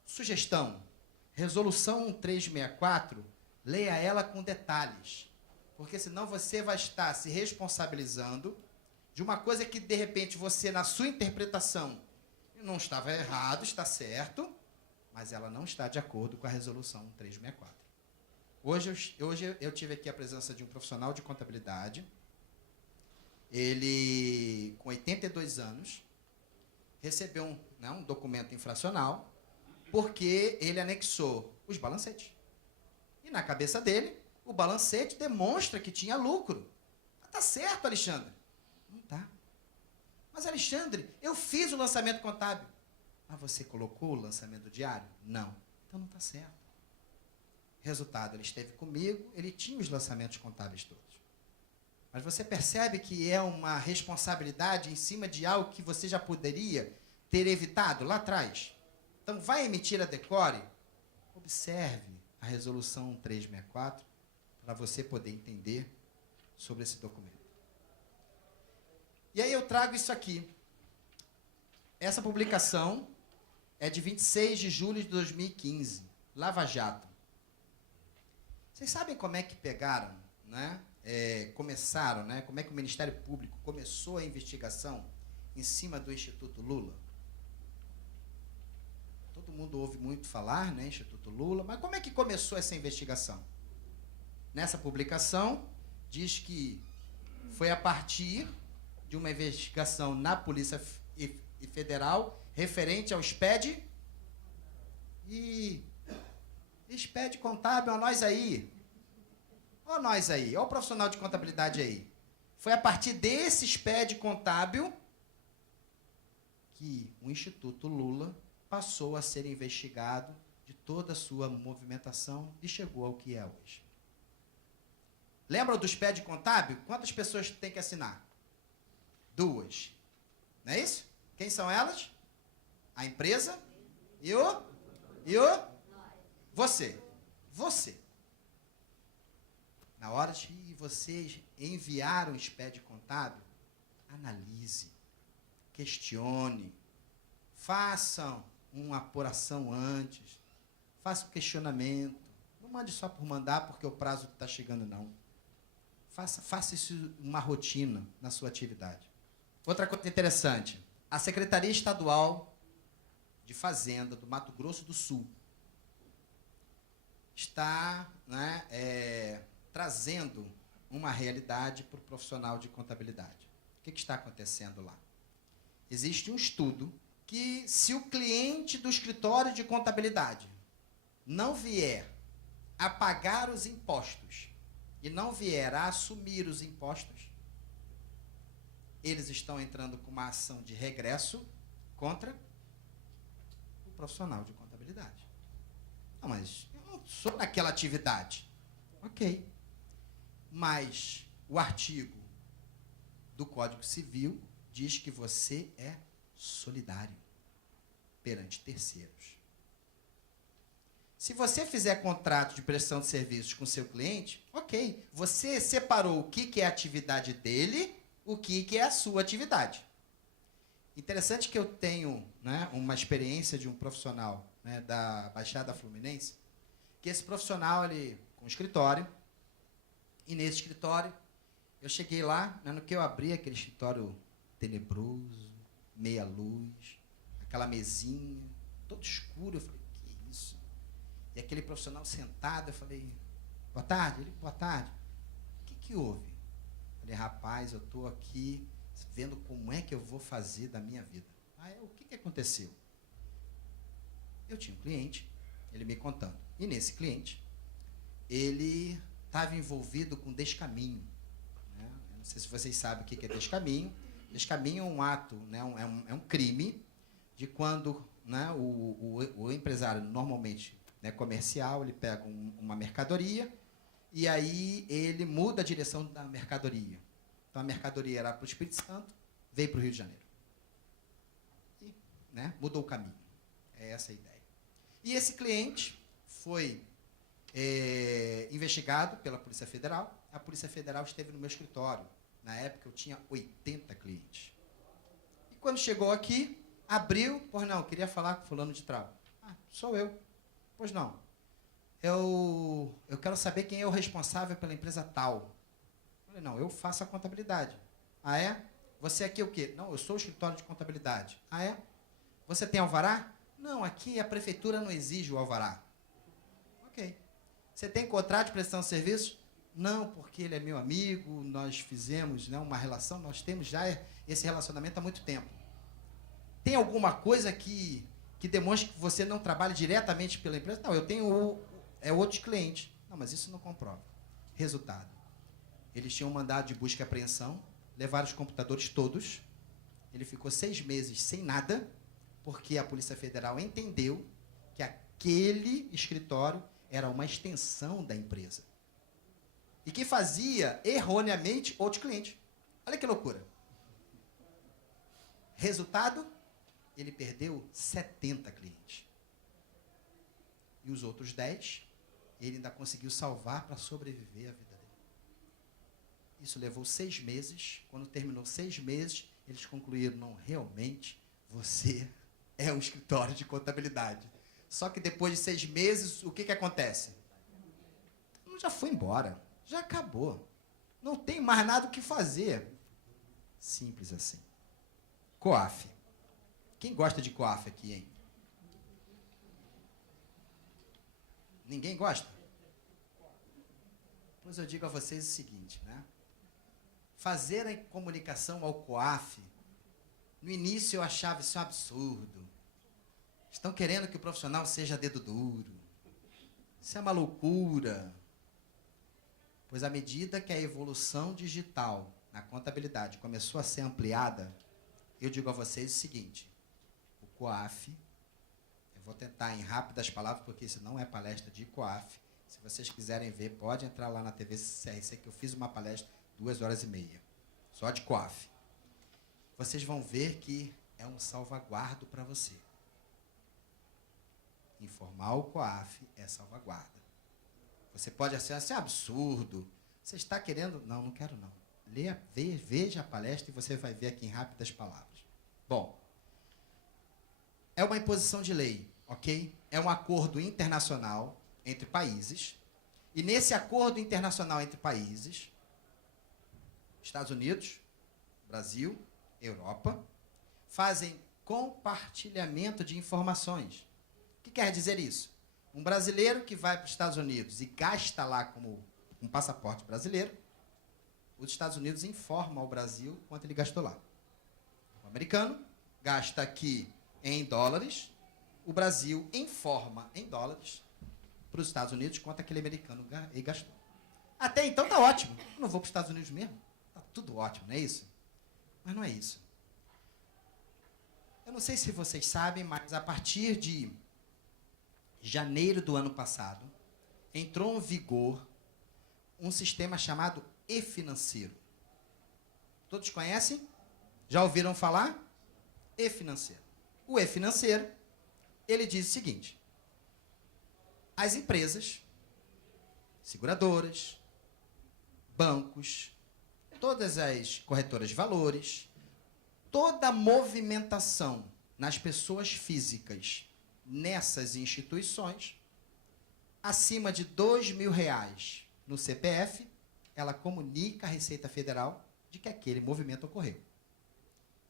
sugestão, resolução 364, leia ela com detalhes, porque senão você vai estar se responsabilizando de uma coisa que, de repente, você, na sua interpretação, não estava errado, está certo, mas ela não está de acordo com a resolução 364. Hoje eu tive aqui a presença de um profissional de contabilidade, ele, com 82 anos, recebeu um documento infracional, porque ele anexou os balancetes. E na cabeça dele, o balancete demonstra que tinha lucro. Está certo, Alexandre? Não está. Mas, Alexandre, eu fiz o lançamento contábil. Mas você colocou o lançamento diário? Não. Então não está certo. Resultado, ele esteve comigo, ele tinha os lançamentos contábeis todos. Mas você percebe que é uma responsabilidade em cima de algo que você já poderia ter evitado lá atrás? Então, vai emitir a decore? Observe a resolução 364 para você poder entender sobre esse documento. E aí eu trago isso aqui. Essa publicação é de 26 de julho de 2015, Lava Jato. Vocês sabem como é que pegaram, começaram, como é que o Ministério Público começou a investigação em cima do Instituto Lula? Todo mundo ouve muito falar, Instituto Lula, mas como é que começou essa investigação? nessa publicação, diz que foi a partir de uma investigação na Polícia Federal referente ao SPED e SPED contábil, ó nós aí. Ó nós aí, ó o profissional de contabilidade aí. Foi a partir desse SPED contábil que o Instituto Lula passou a ser investigado de toda a sua movimentação e chegou ao que é hoje. Lembra do SPED contábil? Quantas pessoas tem que assinar? 2. Não é isso? Quem são elas? A empresa e o você. Você. Na hora de vocês enviar um SPED contábil, analise, questione, façam uma apuração antes, faça um questionamento. Não mande só por mandar, porque o prazo está chegando, não. Faça isso uma rotina na sua atividade. Outra coisa interessante, a Secretaria Estadual de Fazenda do Mato Grosso do Sul está, trazendo uma realidade para o profissional de contabilidade. O que está acontecendo lá? Existe um estudo que, se o cliente do escritório de contabilidade não vier a pagar os impostos e não vier a assumir os impostos, eles estão entrando com uma ação de regresso contra o profissional de contabilidade. Não, mas eu não sou naquela atividade. Ok. Mas o artigo do Código Civil diz que você é solidário perante terceiros. Se você fizer contrato de prestação de serviços com seu cliente, ok, você separou o que é a atividade dele, o que é a sua atividade. Interessante que eu tenho, uma experiência de um profissional, da Baixada Fluminense, que esse profissional, ele com um escritório, e nesse escritório, eu cheguei lá, no que eu abri aquele escritório tenebroso, meia luz, aquela mesinha, todo escuro, eu falei, que isso? E aquele profissional sentado, eu falei, boa tarde. Ele, boa tarde. O que houve? Eu falei, rapaz, eu estou aqui vendo como é que eu vou fazer da minha vida. O que aconteceu? Eu tinha um cliente, ele me contando. E nesse cliente, ele estava envolvido com descaminho. Eu não sei se vocês sabem o que é descaminho. Descaminho é um ato, é um crime de quando o empresário, normalmente comercial, ele pega uma mercadoria e aí ele muda a direção da mercadoria. Então a mercadoria era para o Espírito Santo, veio para o Rio de Janeiro. E mudou o caminho. É essa a ideia. E esse cliente foi investigado pela Polícia Federal. A Polícia Federal esteve no meu escritório. Na época eu tinha 80 clientes. E quando chegou aqui, abriu, pois não, queria falar com fulano de tal. Sou eu. Pois não. Eu quero saber quem é o responsável pela empresa tal. Eu falei, não, eu faço a contabilidade. Ah, é? Você aqui é o quê? Não, eu sou o escritório de contabilidade. Ah, é? Você tem alvará? Não, aqui a prefeitura não exige o alvará. Ok. Você tem contrato de prestação de serviços? Não, porque ele é meu amigo, nós fizemos uma relação, nós temos já esse relacionamento há muito tempo. Tem alguma coisa que demonstre que você não trabalha diretamente pela empresa? Não, eu tenho outros clientes. Não, mas isso não comprova. Resultado. Eles tinham um mandado de busca e apreensão, levaram os computadores todos, ele ficou 6 meses sem nada, porque a Polícia Federal entendeu que aquele escritório era uma extensão da empresa. E que fazia, erroneamente, outros clientes. Olha que loucura. Resultado, ele perdeu 70 clientes. E os outros 10, ele ainda conseguiu salvar para sobreviver à vida dele. Isso levou 6 meses. Quando terminou 6 meses, eles concluíram, não, realmente, você é um escritório de contabilidade. Só que depois de 6 meses, o que acontece? Já foi embora. Já acabou. Não tem mais nada o que fazer. Simples assim. COAF. Quem gosta de COAF aqui, hein? Ninguém gosta? Pois eu digo a vocês o seguinte, né? Fazer a comunicação ao COAF, no início eu achava isso um absurdo. Estão querendo que o profissional seja dedo duro. Isso é uma loucura. Pois à medida que a evolução digital na contabilidade começou a ser ampliada, eu digo a vocês o seguinte, o COAF, eu vou tentar em rápidas palavras, porque isso não é palestra de COAF. Se vocês quiserem ver, pode entrar lá na TV CRC, que eu fiz uma palestra 2h30, só de COAF. Vocês vão ver que é um salvaguardo para você. Informar o COAF é salvaguarda. Você pode achar assim, absurdo. Você está querendo... Não, não quero não. Leia, veja a palestra e você vai ver aqui em rápidas palavras. Bom, é uma imposição de lei, ok? É um acordo internacional entre países. E nesse acordo internacional entre países, Estados Unidos, Brasil, Europa, fazem compartilhamento de informações. O que quer dizer isso? Um brasileiro que vai para os Estados Unidos e gasta lá como um passaporte brasileiro, os Estados Unidos informam ao Brasil quanto ele gastou lá. O americano gasta aqui em dólares, o Brasil informa em dólares para os Estados Unidos quanto aquele americano gastou. Até então tá ótimo. Eu não vou para os Estados Unidos mesmo. Tá tudo ótimo, não é isso? Mas não é isso. Eu não sei se vocês sabem, mas a partir de janeiro do ano passado, entrou em vigor um sistema chamado e-financeiro. Todos conhecem? Já ouviram falar? E-financeiro. O e-financeiro, ele diz o seguinte: as empresas, seguradoras, bancos, todas as corretoras de valores, toda a movimentação nas pessoas físicas nessas instituições, acima de R$2.000 no CPF, ela comunica à Receita Federal de que aquele movimento ocorreu.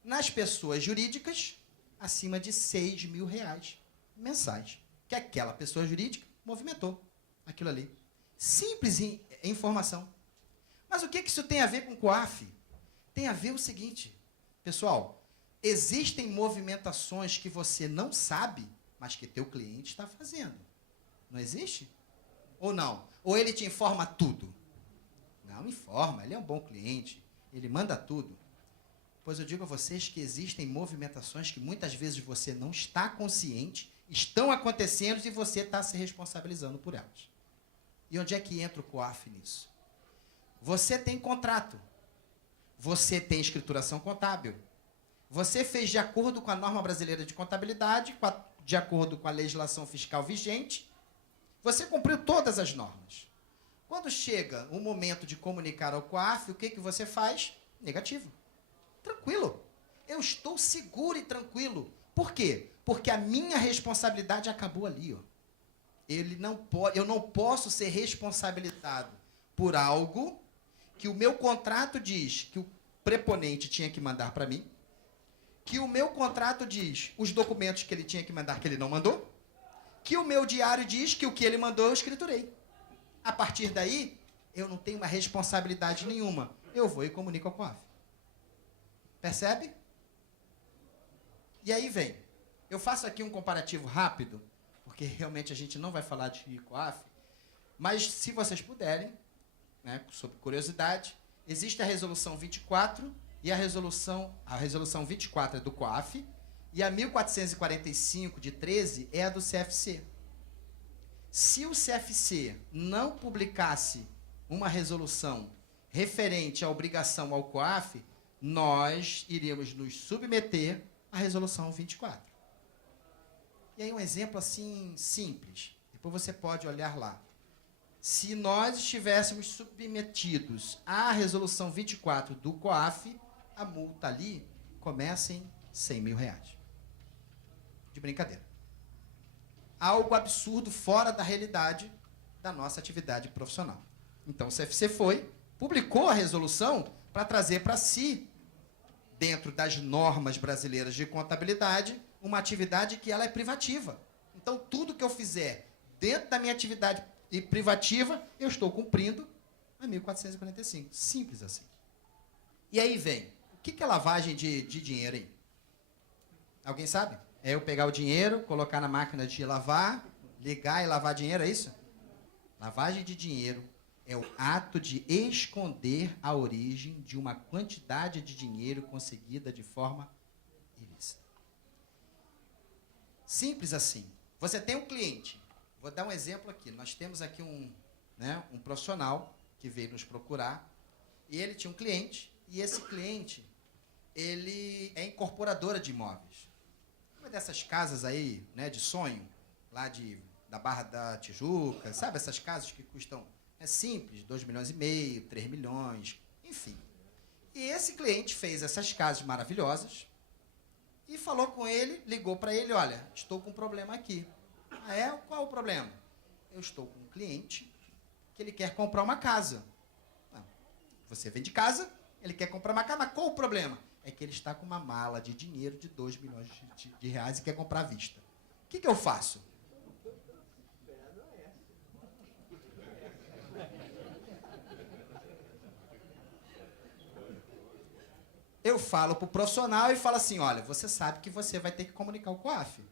Nas pessoas jurídicas, acima de R$6.000 mensais, que aquela pessoa jurídica movimentou aquilo ali. Simples informação. Mas o que isso tem a ver com o COAF? Tem a ver o seguinte, pessoal, existem movimentações que você não sabe, mas que teu cliente está fazendo. Não existe? Ou não? Ou ele te informa tudo? Não informa, ele é um bom cliente, ele manda tudo. Pois eu digo a vocês que existem movimentações que muitas vezes você não está consciente, estão acontecendo e você está se responsabilizando por elas. E onde é que entra o COAF nisso? Você tem contrato, você tem escrituração contábil, você fez de acordo com a norma brasileira de contabilidade, de acordo com a legislação fiscal vigente, você cumpriu todas as normas. Quando chega o momento de comunicar ao COAF, o que você faz? Negativo. Tranquilo. Eu estou seguro e tranquilo. Por quê? Porque a minha responsabilidade acabou ali. Ó. Eu não posso ser responsabilizado por algo que o meu contrato diz que o preponente tinha que mandar para mim, que o meu contrato diz os documentos que ele tinha que mandar que ele não mandou, que o meu diário diz que o que ele mandou eu escriturei. A partir daí, eu não tenho uma responsabilidade nenhuma. Eu vou e comunico ao COAF. Percebe? E aí vem. Eu faço aqui um comparativo rápido, porque realmente a gente não vai falar de COAF, mas se vocês puderem, né, sobre curiosidade, existe a resolução 24 e a resolução 24 é do COAF e a 1445 de 13 é a do CFC. Se o CFC não publicasse uma resolução referente à obrigação ao COAF, nós iríamos nos submeter à resolução 24. E aí um exemplo assim simples, depois você pode olhar lá. Se nós estivéssemos submetidos à resolução 24 do COAF, a multa ali começa em R$100.000. De brincadeira. Algo absurdo fora da realidade da nossa atividade profissional. Então o CFC publicou a resolução para trazer para si, dentro das normas brasileiras de contabilidade, uma atividade que ela é privativa. Então tudo que eu fizer dentro da minha atividade privativa, eu estou cumprindo a 1.445. Simples assim. E aí vem, o que é lavagem de dinheiro aí? Alguém sabe? É eu pegar o dinheiro, colocar na máquina de lavar, ligar e lavar dinheiro, é isso? Lavagem de dinheiro é o ato de esconder a origem de uma quantidade de dinheiro conseguida de forma ilícita. Simples assim. Você tem um cliente. Vou dar um exemplo aqui. Nós temos aqui um profissional que veio nos procurar e ele tinha um cliente e esse cliente, ele é incorporadora de imóveis. Uma dessas casas aí, né, de sonho, lá da Barra da Tijuca, sabe essas casas que custam, simples, 2,5 milhões, 3 milhões, enfim. E esse cliente fez essas casas maravilhosas e falou com ele, ligou para ele, olha, estou com um problema aqui. Ah, é? Qual o problema? Eu estou com um cliente que ele quer comprar uma casa. Não. Você vende casa, ele quer comprar uma casa, mas qual o problema? É que ele está com uma mala de dinheiro de 2 milhões de reais e quer comprar à vista. O que eu faço? Eu falo para o profissional e falo assim, olha, você sabe que você vai ter que comunicar o COAF.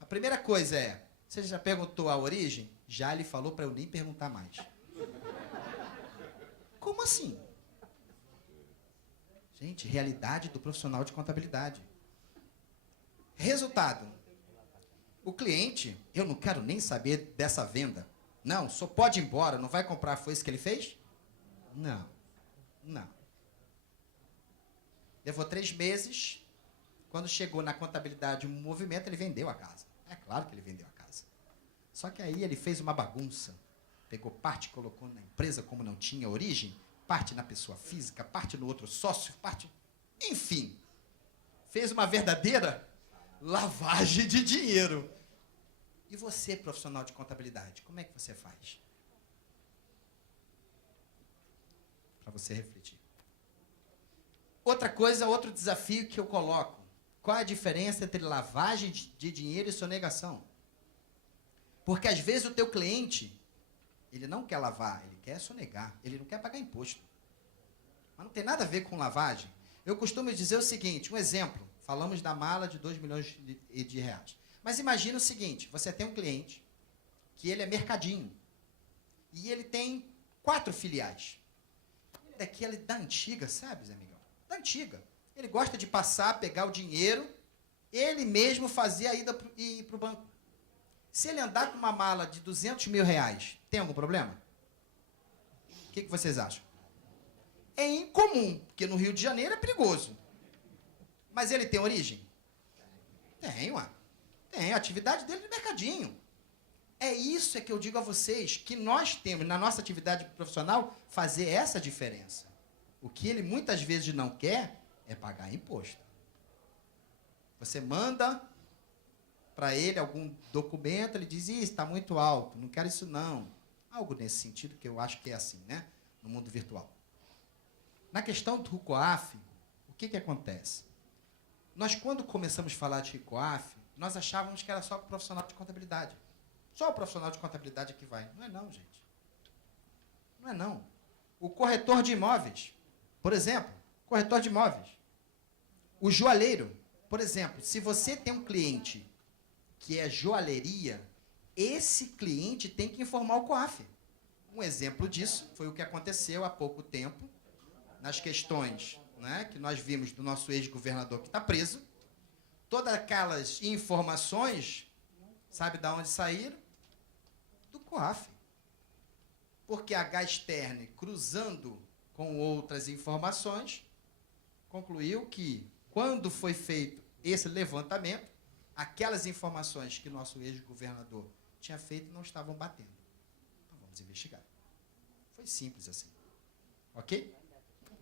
A primeira coisa é, você já perguntou a origem? Já ele falou para eu nem perguntar mais. Como assim? Gente, realidade do profissional de contabilidade. Resultado. O cliente, eu não quero nem saber dessa venda. Não, só pode ir embora, não vai comprar, foi isso que ele fez? Não. Levou 3 meses, quando chegou na contabilidade um movimento, ele vendeu a casa. É claro que ele vendeu a casa. Só que aí ele fez uma bagunça. Pegou parte, colocou na empresa como não tinha origem, parte na pessoa física, parte no outro sócio, parte... Enfim, fez uma verdadeira lavagem de dinheiro. E você, profissional de contabilidade, como é que você faz? Para você refletir. Outra coisa, outro desafio que eu coloco. Qual é a diferença entre lavagem de dinheiro e sonegação? Porque às vezes o teu cliente, ele não quer lavar, ele quer sonegar, ele não quer pagar imposto. Mas não tem nada a ver com lavagem. Eu costumo dizer o seguinte, um exemplo, falamos da mala de 2 milhões de reais. Mas imagina o seguinte, você tem um cliente que ele é mercadinho e ele tem 4 filiais. Daquele da antiga, sabe, Zé Miguel? Da antiga. Ele gosta de passar, pegar o dinheiro, ele mesmo fazer a ida e ir para o banco. Se ele andar com uma mala de 200 mil reais, tem algum problema? O que vocês acham? É incomum, porque no Rio de Janeiro é perigoso. Mas ele tem origem? Tem, ué. Tem, a atividade dele é mercadinho. É isso que eu digo a vocês, que nós temos, na nossa atividade profissional, fazer essa diferença. O que ele muitas vezes não quer é pagar imposto. Você manda para ele algum documento, ele diz, está muito alto, não quero isso não. Algo nesse sentido, que eu acho que é assim, né? No mundo virtual. Na questão do COAF, o que acontece? Nós, quando começamos a falar de COAF, nós achávamos que era só o profissional de contabilidade. Só o profissional de contabilidade que vai. Não é não, gente. Não é não. O corretor de imóveis, por exemplo, corretor de imóveis. O joalheiro, por exemplo, se você tem um cliente que é joalheria, esse cliente tem que informar o COAF. Um exemplo disso foi o que aconteceu há pouco tempo, nas questões, né, que nós vimos do nosso ex-governador que está preso. Todas aquelas informações, sabe de onde saíram? Do COAF. Porque a Gasterne, cruzando com outras informações, concluiu que, quando foi feito esse levantamento, aquelas informações que nosso ex-governador tinha feito não estavam batendo. Então vamos investigar. Foi simples assim. Ok?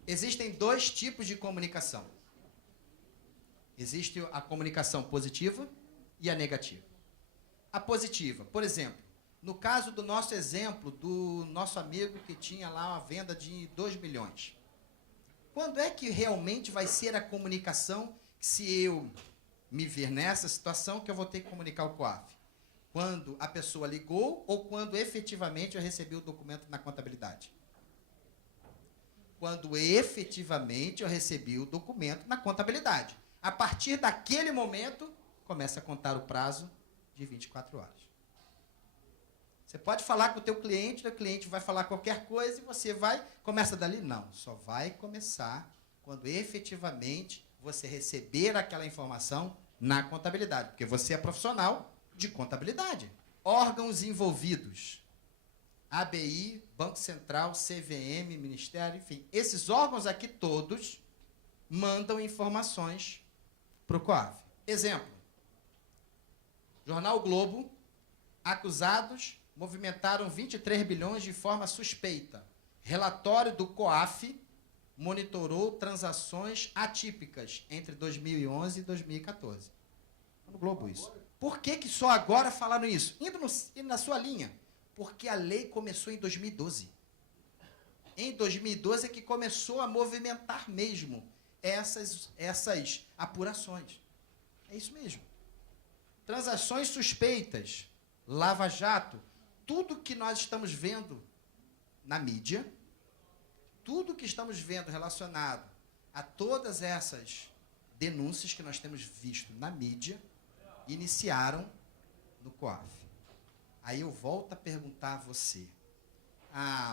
Existem 2 tipos de comunicação. Existe a comunicação positiva e a negativa. A positiva, por exemplo, no caso do nosso exemplo, do nosso amigo que tinha lá uma venda de 2 milhões. Quando é que realmente vai ser a comunicação, se eu me ver nessa situação, que eu vou ter que comunicar o COAF? Quando a pessoa ligou ou quando efetivamente eu recebi o documento na contabilidade? Quando efetivamente eu recebi o documento na contabilidade. A partir daquele momento, começa a contar o prazo de 24 horas. Você pode falar com o teu cliente vai falar qualquer coisa e você começa dali? Não, só vai começar quando efetivamente você receber aquela informação na contabilidade, porque você é profissional de contabilidade. Órgãos envolvidos, ABI, Banco Central, CVM, Ministério, enfim, esses órgãos aqui todos mandam informações para o COAF. Exemplo, Jornal Globo, acusados movimentaram 23 bilhões de forma suspeita. Relatório do COAF monitorou transações atípicas entre 2011 e 2014. No Globo isso. Por que só agora falaram isso? Indo na sua linha. Porque a lei começou em 2012. Em 2012 é que começou a movimentar mesmo essas apurações. É isso mesmo. Transações suspeitas, Lava Jato, tudo que nós estamos vendo na mídia, tudo que estamos vendo relacionado a todas essas denúncias que nós temos visto na mídia, iniciaram no COAF. Aí eu volto a perguntar a você,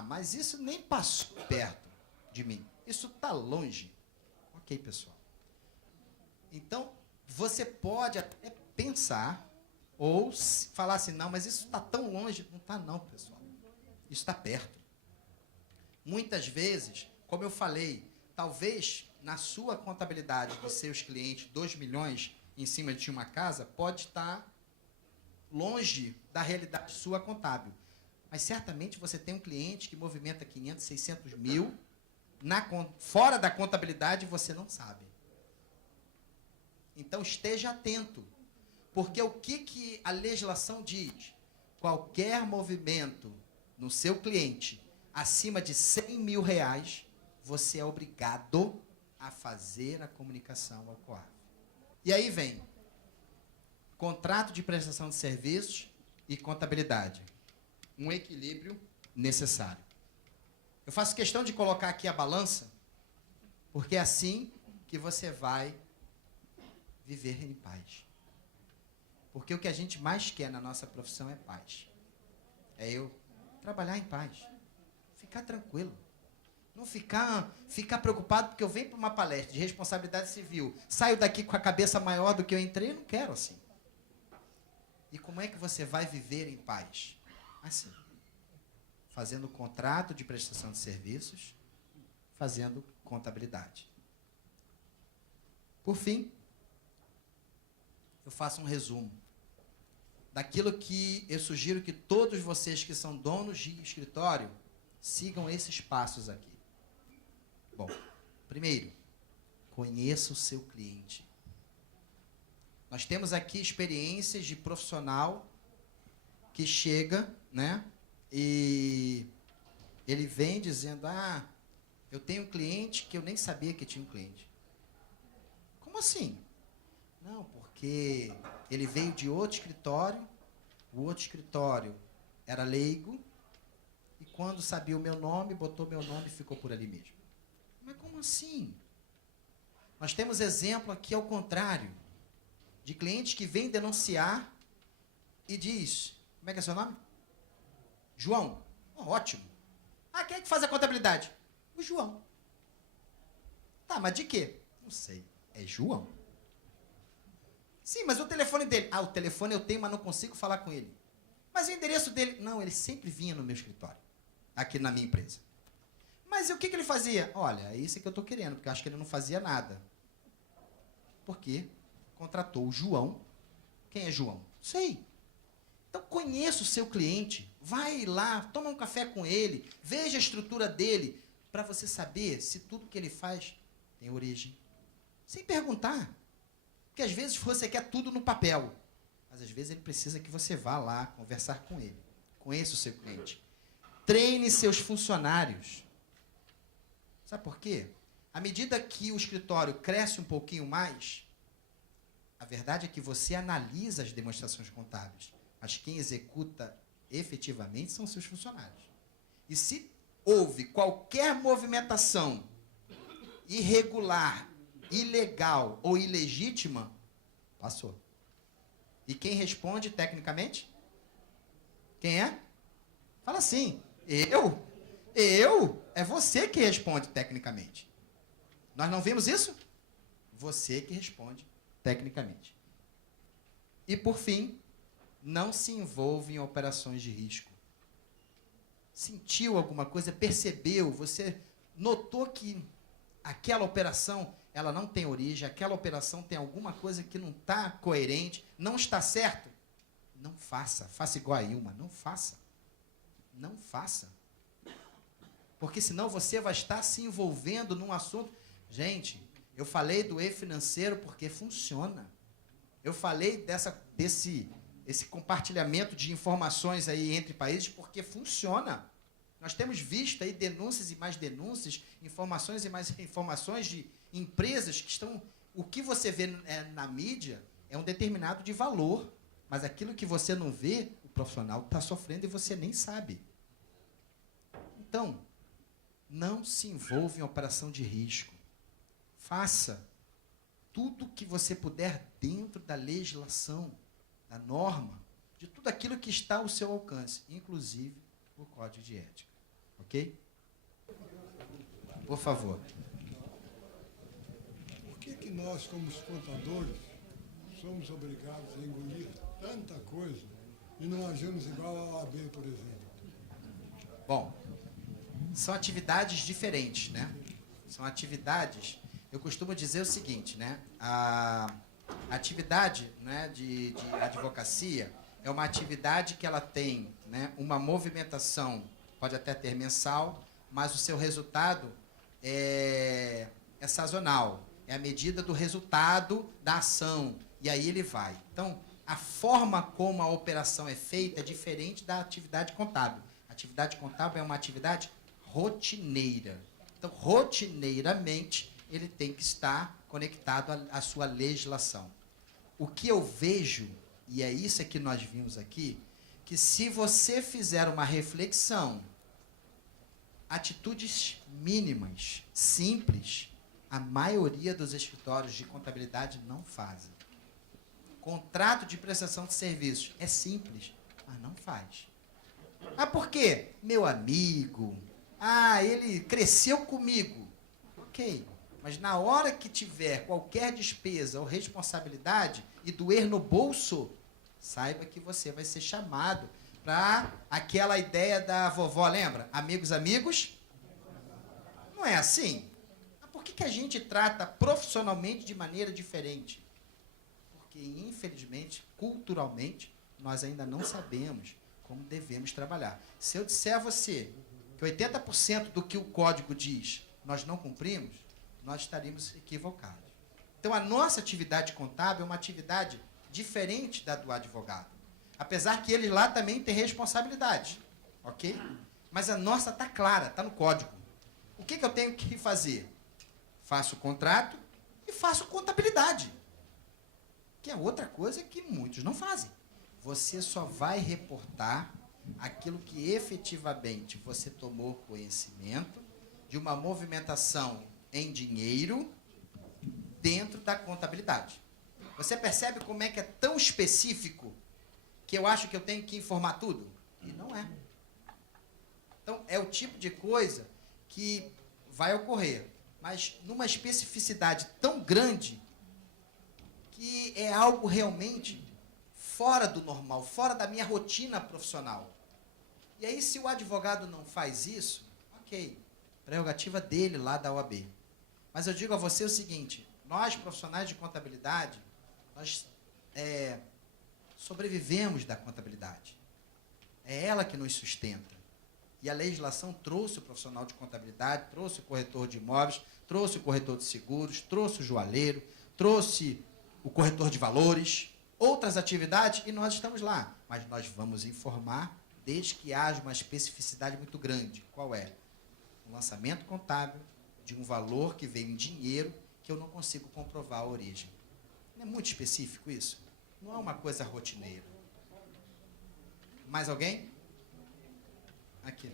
mas isso nem passou perto de mim, isso está longe. Ok, pessoal. Então, você pode até pensar, ou falar assim, não, mas isso está tão longe. Não está não, pessoal. Isso está perto. Muitas vezes, como eu falei, talvez na sua contabilidade dos seus clientes, 2 milhões em cima de uma casa, pode estar longe da realidade sua contábil. Mas certamente você tem um cliente que movimenta 500, 600 mil, fora da contabilidade, você não sabe. Então esteja atento. Porque o que a legislação diz? Qualquer movimento no seu cliente acima de 100 mil reais, você é obrigado a fazer a comunicação ao COAF. E aí vem contrato de prestação de serviços e contabilidade. Um equilíbrio necessário. Eu faço questão de colocar aqui a balança, porque é assim que você vai viver em paz. Porque o que a gente mais quer na nossa profissão é paz. É eu trabalhar em paz. Ficar tranquilo. Não ficar preocupado porque eu venho para uma palestra de responsabilidade civil, saio daqui com a cabeça maior do que eu entrei, eu não quero assim. E como é que você vai viver em paz? Assim. Fazendo contrato de prestação de serviços, fazendo contabilidade. Por fim, eu faço um resumo daquilo que eu sugiro que todos vocês que são donos de escritório sigam esses passos aqui. Bom, primeiro, conheça o seu cliente. Nós temos aqui experiências de profissional que chega, né? E ele vem dizendo, eu tenho um cliente que eu nem sabia que tinha um cliente. Como assim? Não, porque ele veio de outro escritório, o outro escritório era leigo, e quando sabia o meu nome, botou meu nome e ficou por ali mesmo. Mas como assim? Nós temos exemplo aqui ao contrário, de clientes que vêm denunciar e diz, como é que é seu nome? João. Ótimo. Quem é que faz a contabilidade? O João. Tá, mas de quê? Não sei. É João. Sim, mas o telefone dele. O telefone eu tenho, mas não consigo falar com ele. Mas o endereço dele... Não, ele sempre vinha no meu escritório. Aqui na minha empresa. Mas o que ele fazia? Olha, é isso que eu estou querendo, porque eu acho que ele não fazia nada. Por quê? Contratou o João. Quem é João? Sei. Então conheça o seu cliente. Vai lá, toma um café com ele. Veja a estrutura dele. Para você saber se tudo que ele faz tem origem. Sem perguntar. Porque às vezes você quer tudo no papel, mas às vezes ele precisa que você vá lá conversar com ele. Conheça o seu cliente. Treine seus funcionários. Sabe por quê? À medida que o escritório cresce um pouquinho mais, a verdade é que você analisa as demonstrações contábeis, mas quem executa efetivamente são seus funcionários. E se houve qualquer movimentação irregular, ilegal ou ilegítima, passou. E quem responde tecnicamente? Quem é? Fala assim, eu? É você que responde tecnicamente. Nós não vimos isso? Você que responde tecnicamente. E, por fim, não se envolve em operações de risco. Sentiu alguma coisa, percebeu, você notou que aquela operação ela não tem origem, aquela operação tem alguma coisa que não está coerente, não está certo? Não faça. Faça igual a Ilma. Não faça. Não faça. Porque senão você vai estar se envolvendo num assunto. Gente, eu falei do e-financeiro porque funciona. Eu falei esse compartilhamento de informações aí entre países porque funciona. Nós temos visto aí denúncias e mais denúncias, informações e mais informações de empresas que estão... O que você vê na mídia é um determinado de valor, mas aquilo que você não vê, o profissional está sofrendo e você nem sabe. Então, não se envolva em operação de risco. Faça tudo que você puder dentro da legislação, da norma, de tudo aquilo que está ao seu alcance, inclusive o Código de Ética. Ok? Por favor. Por que nós, como os contadores, somos obrigados a engolir tanta coisa e não agimos igual a OAB, por exemplo? Bom, são atividades diferentes, né? São atividades... Eu costumo dizer o seguinte, né? A atividade, né, de advocacia é uma atividade que ela tem, né, uma movimentação, pode até ter mensal, mas o seu resultado é sazonal. É a medida do resultado da ação. E aí ele vai. Então, a forma como a operação é feita é diferente da atividade contábil. A atividade contábil é uma atividade rotineira. Então, rotineiramente, ele tem que estar conectado à sua legislação. O que eu vejo, e é isso que nós vimos aqui, que se você fizer uma reflexão, atitudes mínimas, simples, a maioria dos escritórios de contabilidade não fazem. Contrato de prestação de serviços é simples, mas não faz. Ah, por quê? Meu amigo. Ah, ele cresceu comigo. Ok. Mas na hora que tiver qualquer despesa ou responsabilidade e doer no bolso, saiba que você vai ser chamado para aquela ideia da vovó, lembra? Amigos, amigos? Não é assim? Mas por que a gente trata profissionalmente de maneira diferente? Porque, infelizmente, culturalmente, nós ainda não sabemos como devemos trabalhar. Se eu disser a você que 80% do que o código diz nós não cumprimos, nós estaríamos equivocados. Então, a nossa atividade contábil é uma atividade diferente da do advogado. Apesar que ele lá também tem responsabilidade, ok? Mas a nossa está clara, está no código. O que eu tenho que fazer? Faço o contrato e faço contabilidade, que é outra coisa que muitos não fazem. Você só vai reportar aquilo que efetivamente você tomou conhecimento de uma movimentação em dinheiro dentro da contabilidade. Você percebe como é que é tão específico que eu acho que eu tenho que informar tudo? E não é. Então, é o tipo de coisa que vai ocorrer, mas numa especificidade tão grande que é algo realmente fora do normal, fora da minha rotina profissional. E aí, se o advogado não faz isso, ok, prerrogativa dele lá da OAB. Mas eu digo a você o seguinte, nós, profissionais de contabilidade, nós sobrevivemos da contabilidade. É ela que nos sustenta. E a legislação trouxe o profissional de contabilidade, trouxe o corretor de imóveis, trouxe o corretor de seguros, trouxe o joalheiro, trouxe o corretor de valores, outras atividades, e nós estamos lá. Mas nós vamos informar desde que haja uma especificidade muito grande. Qual é? Um lançamento contábil de um valor que veio em dinheiro que eu não consigo comprovar a origem. Não é muito específico isso? Não é uma coisa rotineira. Mais alguém? Aqui.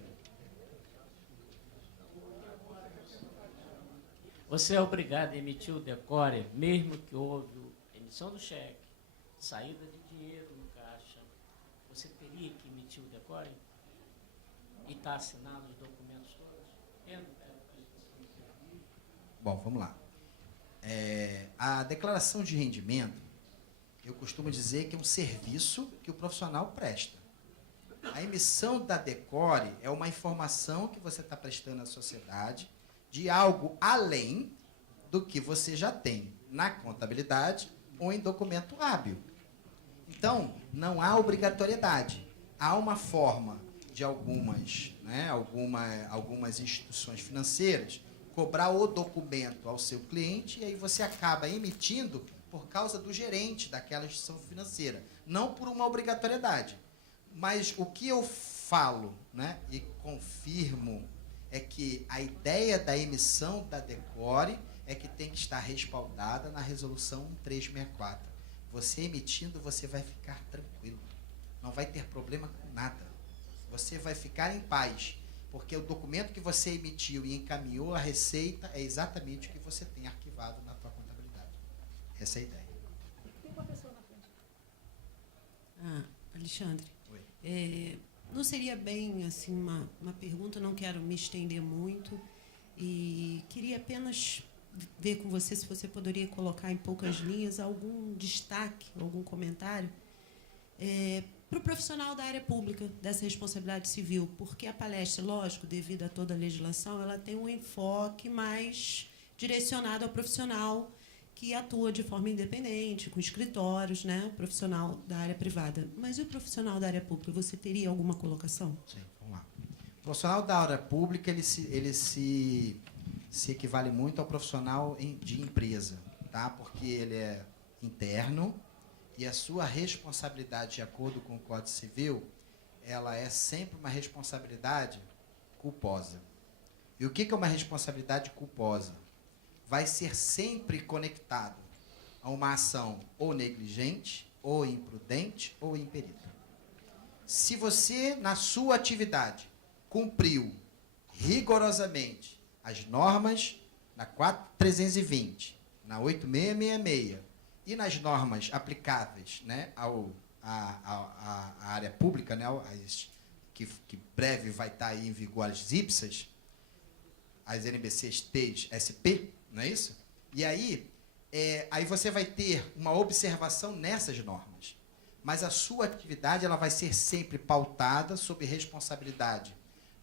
Você é obrigado a emitir o decore, mesmo que houve emissão do cheque, saída de dinheiro no caixa. Você teria que emitir o decore? E está assinado os documentos todos? Bom, vamos lá. A declaração de rendimento, eu costumo dizer que é um serviço que o profissional presta. A emissão da decore é uma informação que você está prestando à sociedade de algo além do que você já tem na contabilidade ou em documento hábil. Então, não há obrigatoriedade. Há uma forma de algumas instituições financeiras cobrar o documento ao seu cliente e aí você acaba emitindo por causa do gerente daquela instituição financeira, não por uma obrigatoriedade. Mas o que eu falo, né, e confirmo é que a ideia da emissão da decore é que tem que estar respaldada na resolução 1364. Você emitindo, você vai ficar tranquilo. Não vai ter problema com nada. Você vai ficar em paz, porque o documento que você emitiu e encaminhou à Receita é exatamente o que você tem arquivado na tua contabilidade. Essa é a ideia. Tem uma pessoa na frente. Alexandre. Oi. Não seria bem assim uma pergunta, não quero me estender muito e queria apenas ver com você se você poderia colocar em poucas linhas algum destaque, algum comentário para o profissional da área pública dessa responsabilidade civil, porque a palestra, lógico, devido a toda a legislação, ela tem um enfoque mais direcionado ao profissional que atua de forma independente, com escritórios, né, o profissional da área privada. Mas e o profissional da área pública? Você teria alguma colocação? Sim, vamos lá. O profissional da área pública, ele se equivale muito ao profissional de empresa, tá? Porque ele é interno e a sua responsabilidade, de acordo com o Código Civil, ela é sempre uma responsabilidade culposa. E o que é uma responsabilidade culposa? Vai ser sempre conectado a uma ação ou negligente, ou imprudente, ou imperita. Se você, na sua atividade, cumpriu rigorosamente as normas na 4320, na 8666 e nas normas aplicáveis, né, à área pública, né, que breve vai estar aí em vigor as IPSAs, as NBCs, TEIs, SP, não é isso? E aí você vai ter uma observação nessas normas. Mas a sua atividade ela vai ser sempre pautada sob responsabilidade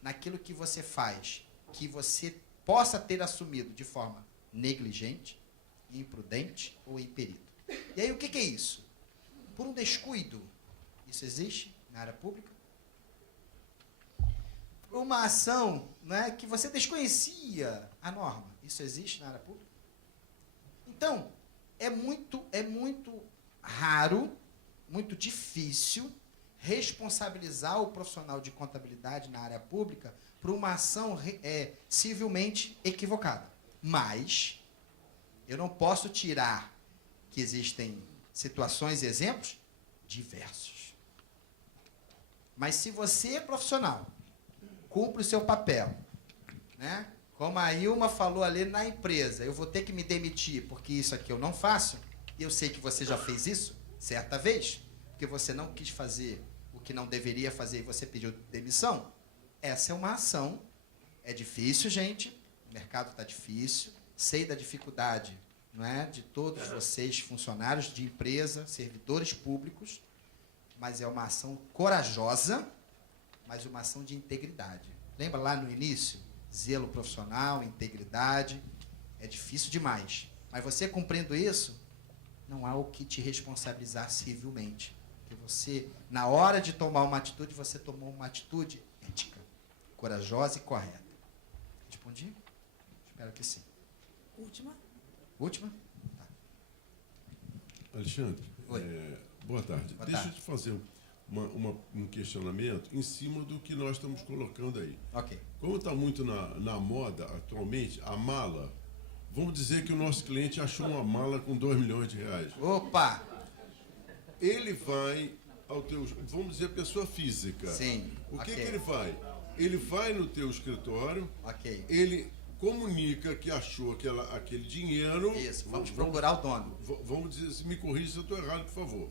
naquilo que você faz, que você possa ter assumido de forma negligente, imprudente ou imperito. E aí o que é isso? Por um descuido. Isso existe na área pública? Por uma ação, né, que você desconhecia a norma. Isso existe na área pública? Então, é muito raro, muito difícil responsabilizar o profissional de contabilidade na área pública por uma ação civilmente equivocada. Mas eu não posso tirar que existem situações e exemplos diversos. Mas se você é profissional, cumpre o seu papel, né? Como a Ilma falou ali na empresa, eu vou ter que me demitir porque isso aqui eu não faço, e eu sei que você já fez isso certa vez, porque você não quis fazer o que não deveria fazer e você pediu demissão. Essa é uma ação. É difícil, gente, o mercado está difícil, sei da dificuldade, não é, de todos vocês, funcionários de empresa, servidores públicos, mas é uma ação corajosa, mas uma ação de integridade. Lembra lá no início? Zelo profissional, integridade, é difícil demais. Mas você cumprindo isso, não há o que te responsabilizar civilmente. Porque você, na hora de tomar uma atitude, você tomou uma atitude ética, corajosa e correta. Respondi? Espero que sim. Última. Última? Tá. Alexandre, Oi. Boa tarde. Boa Deixa eu tarde. te fazer um questionamento em cima do que nós estamos colocando aí. Ok. Como está muito na moda atualmente, a mala, vamos dizer que o nosso cliente achou uma mala com 2 milhões de reais. Opa! Ele vai ao teu, vamos dizer, pessoa física. Sim. O que ok. que ele faz? Ele vai no teu escritório, Ok. ele comunica que achou aquele dinheiro. Isso, vamos procurar o dono. Vamos dizer, me corrija se eu estou errado, por favor.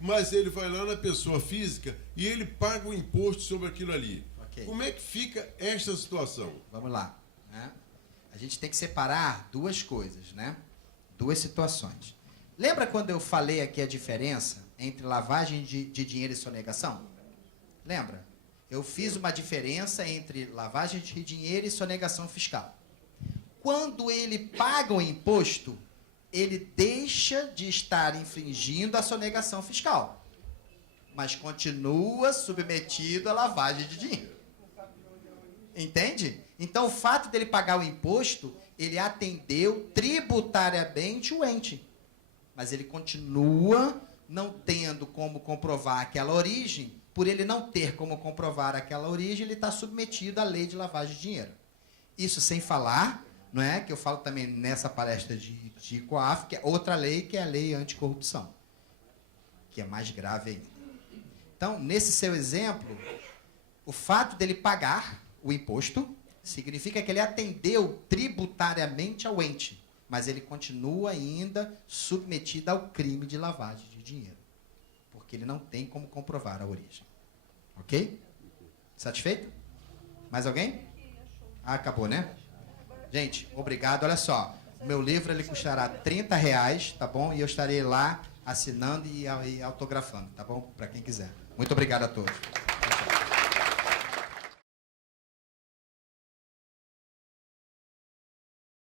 Mas ele vai lá na pessoa física e ele paga o imposto sobre aquilo ali. Ok. Como é que fica esta situação? Vamos lá. Né? A gente tem que separar duas coisas, né? Duas situações. Lembra quando eu falei aqui a diferença entre lavagem de dinheiro e sonegação? Lembra? Eu fiz uma diferença entre lavagem de dinheiro e sonegação fiscal. Quando ele paga o imposto, ele deixa de estar infringindo a sonegação fiscal, mas continua submetido à lavagem de dinheiro. Entende? Então, o fato dele pagar o imposto, ele atendeu tributariamente o ente, mas ele continua não tendo como comprovar aquela origem. Por ele não ter como comprovar aquela origem, ele está submetido à lei de lavagem de dinheiro. Isso sem falar, não é, que eu falo também nessa palestra de COAF, que é outra lei, que é a lei anticorrupção, que é mais grave ainda. Então, nesse seu exemplo, o fato dele pagar o imposto significa que ele atendeu tributariamente ao ente, mas ele continua ainda submetido ao crime de lavagem de dinheiro, porque ele não tem como comprovar a origem. Ok? Satisfeito? Mais alguém? Ah, acabou, né? Gente, obrigado. Olha só, o meu livro ele custará R$30, tá bom? E eu estarei lá assinando e autografando, tá bom? Para quem quiser. Muito obrigado a todos.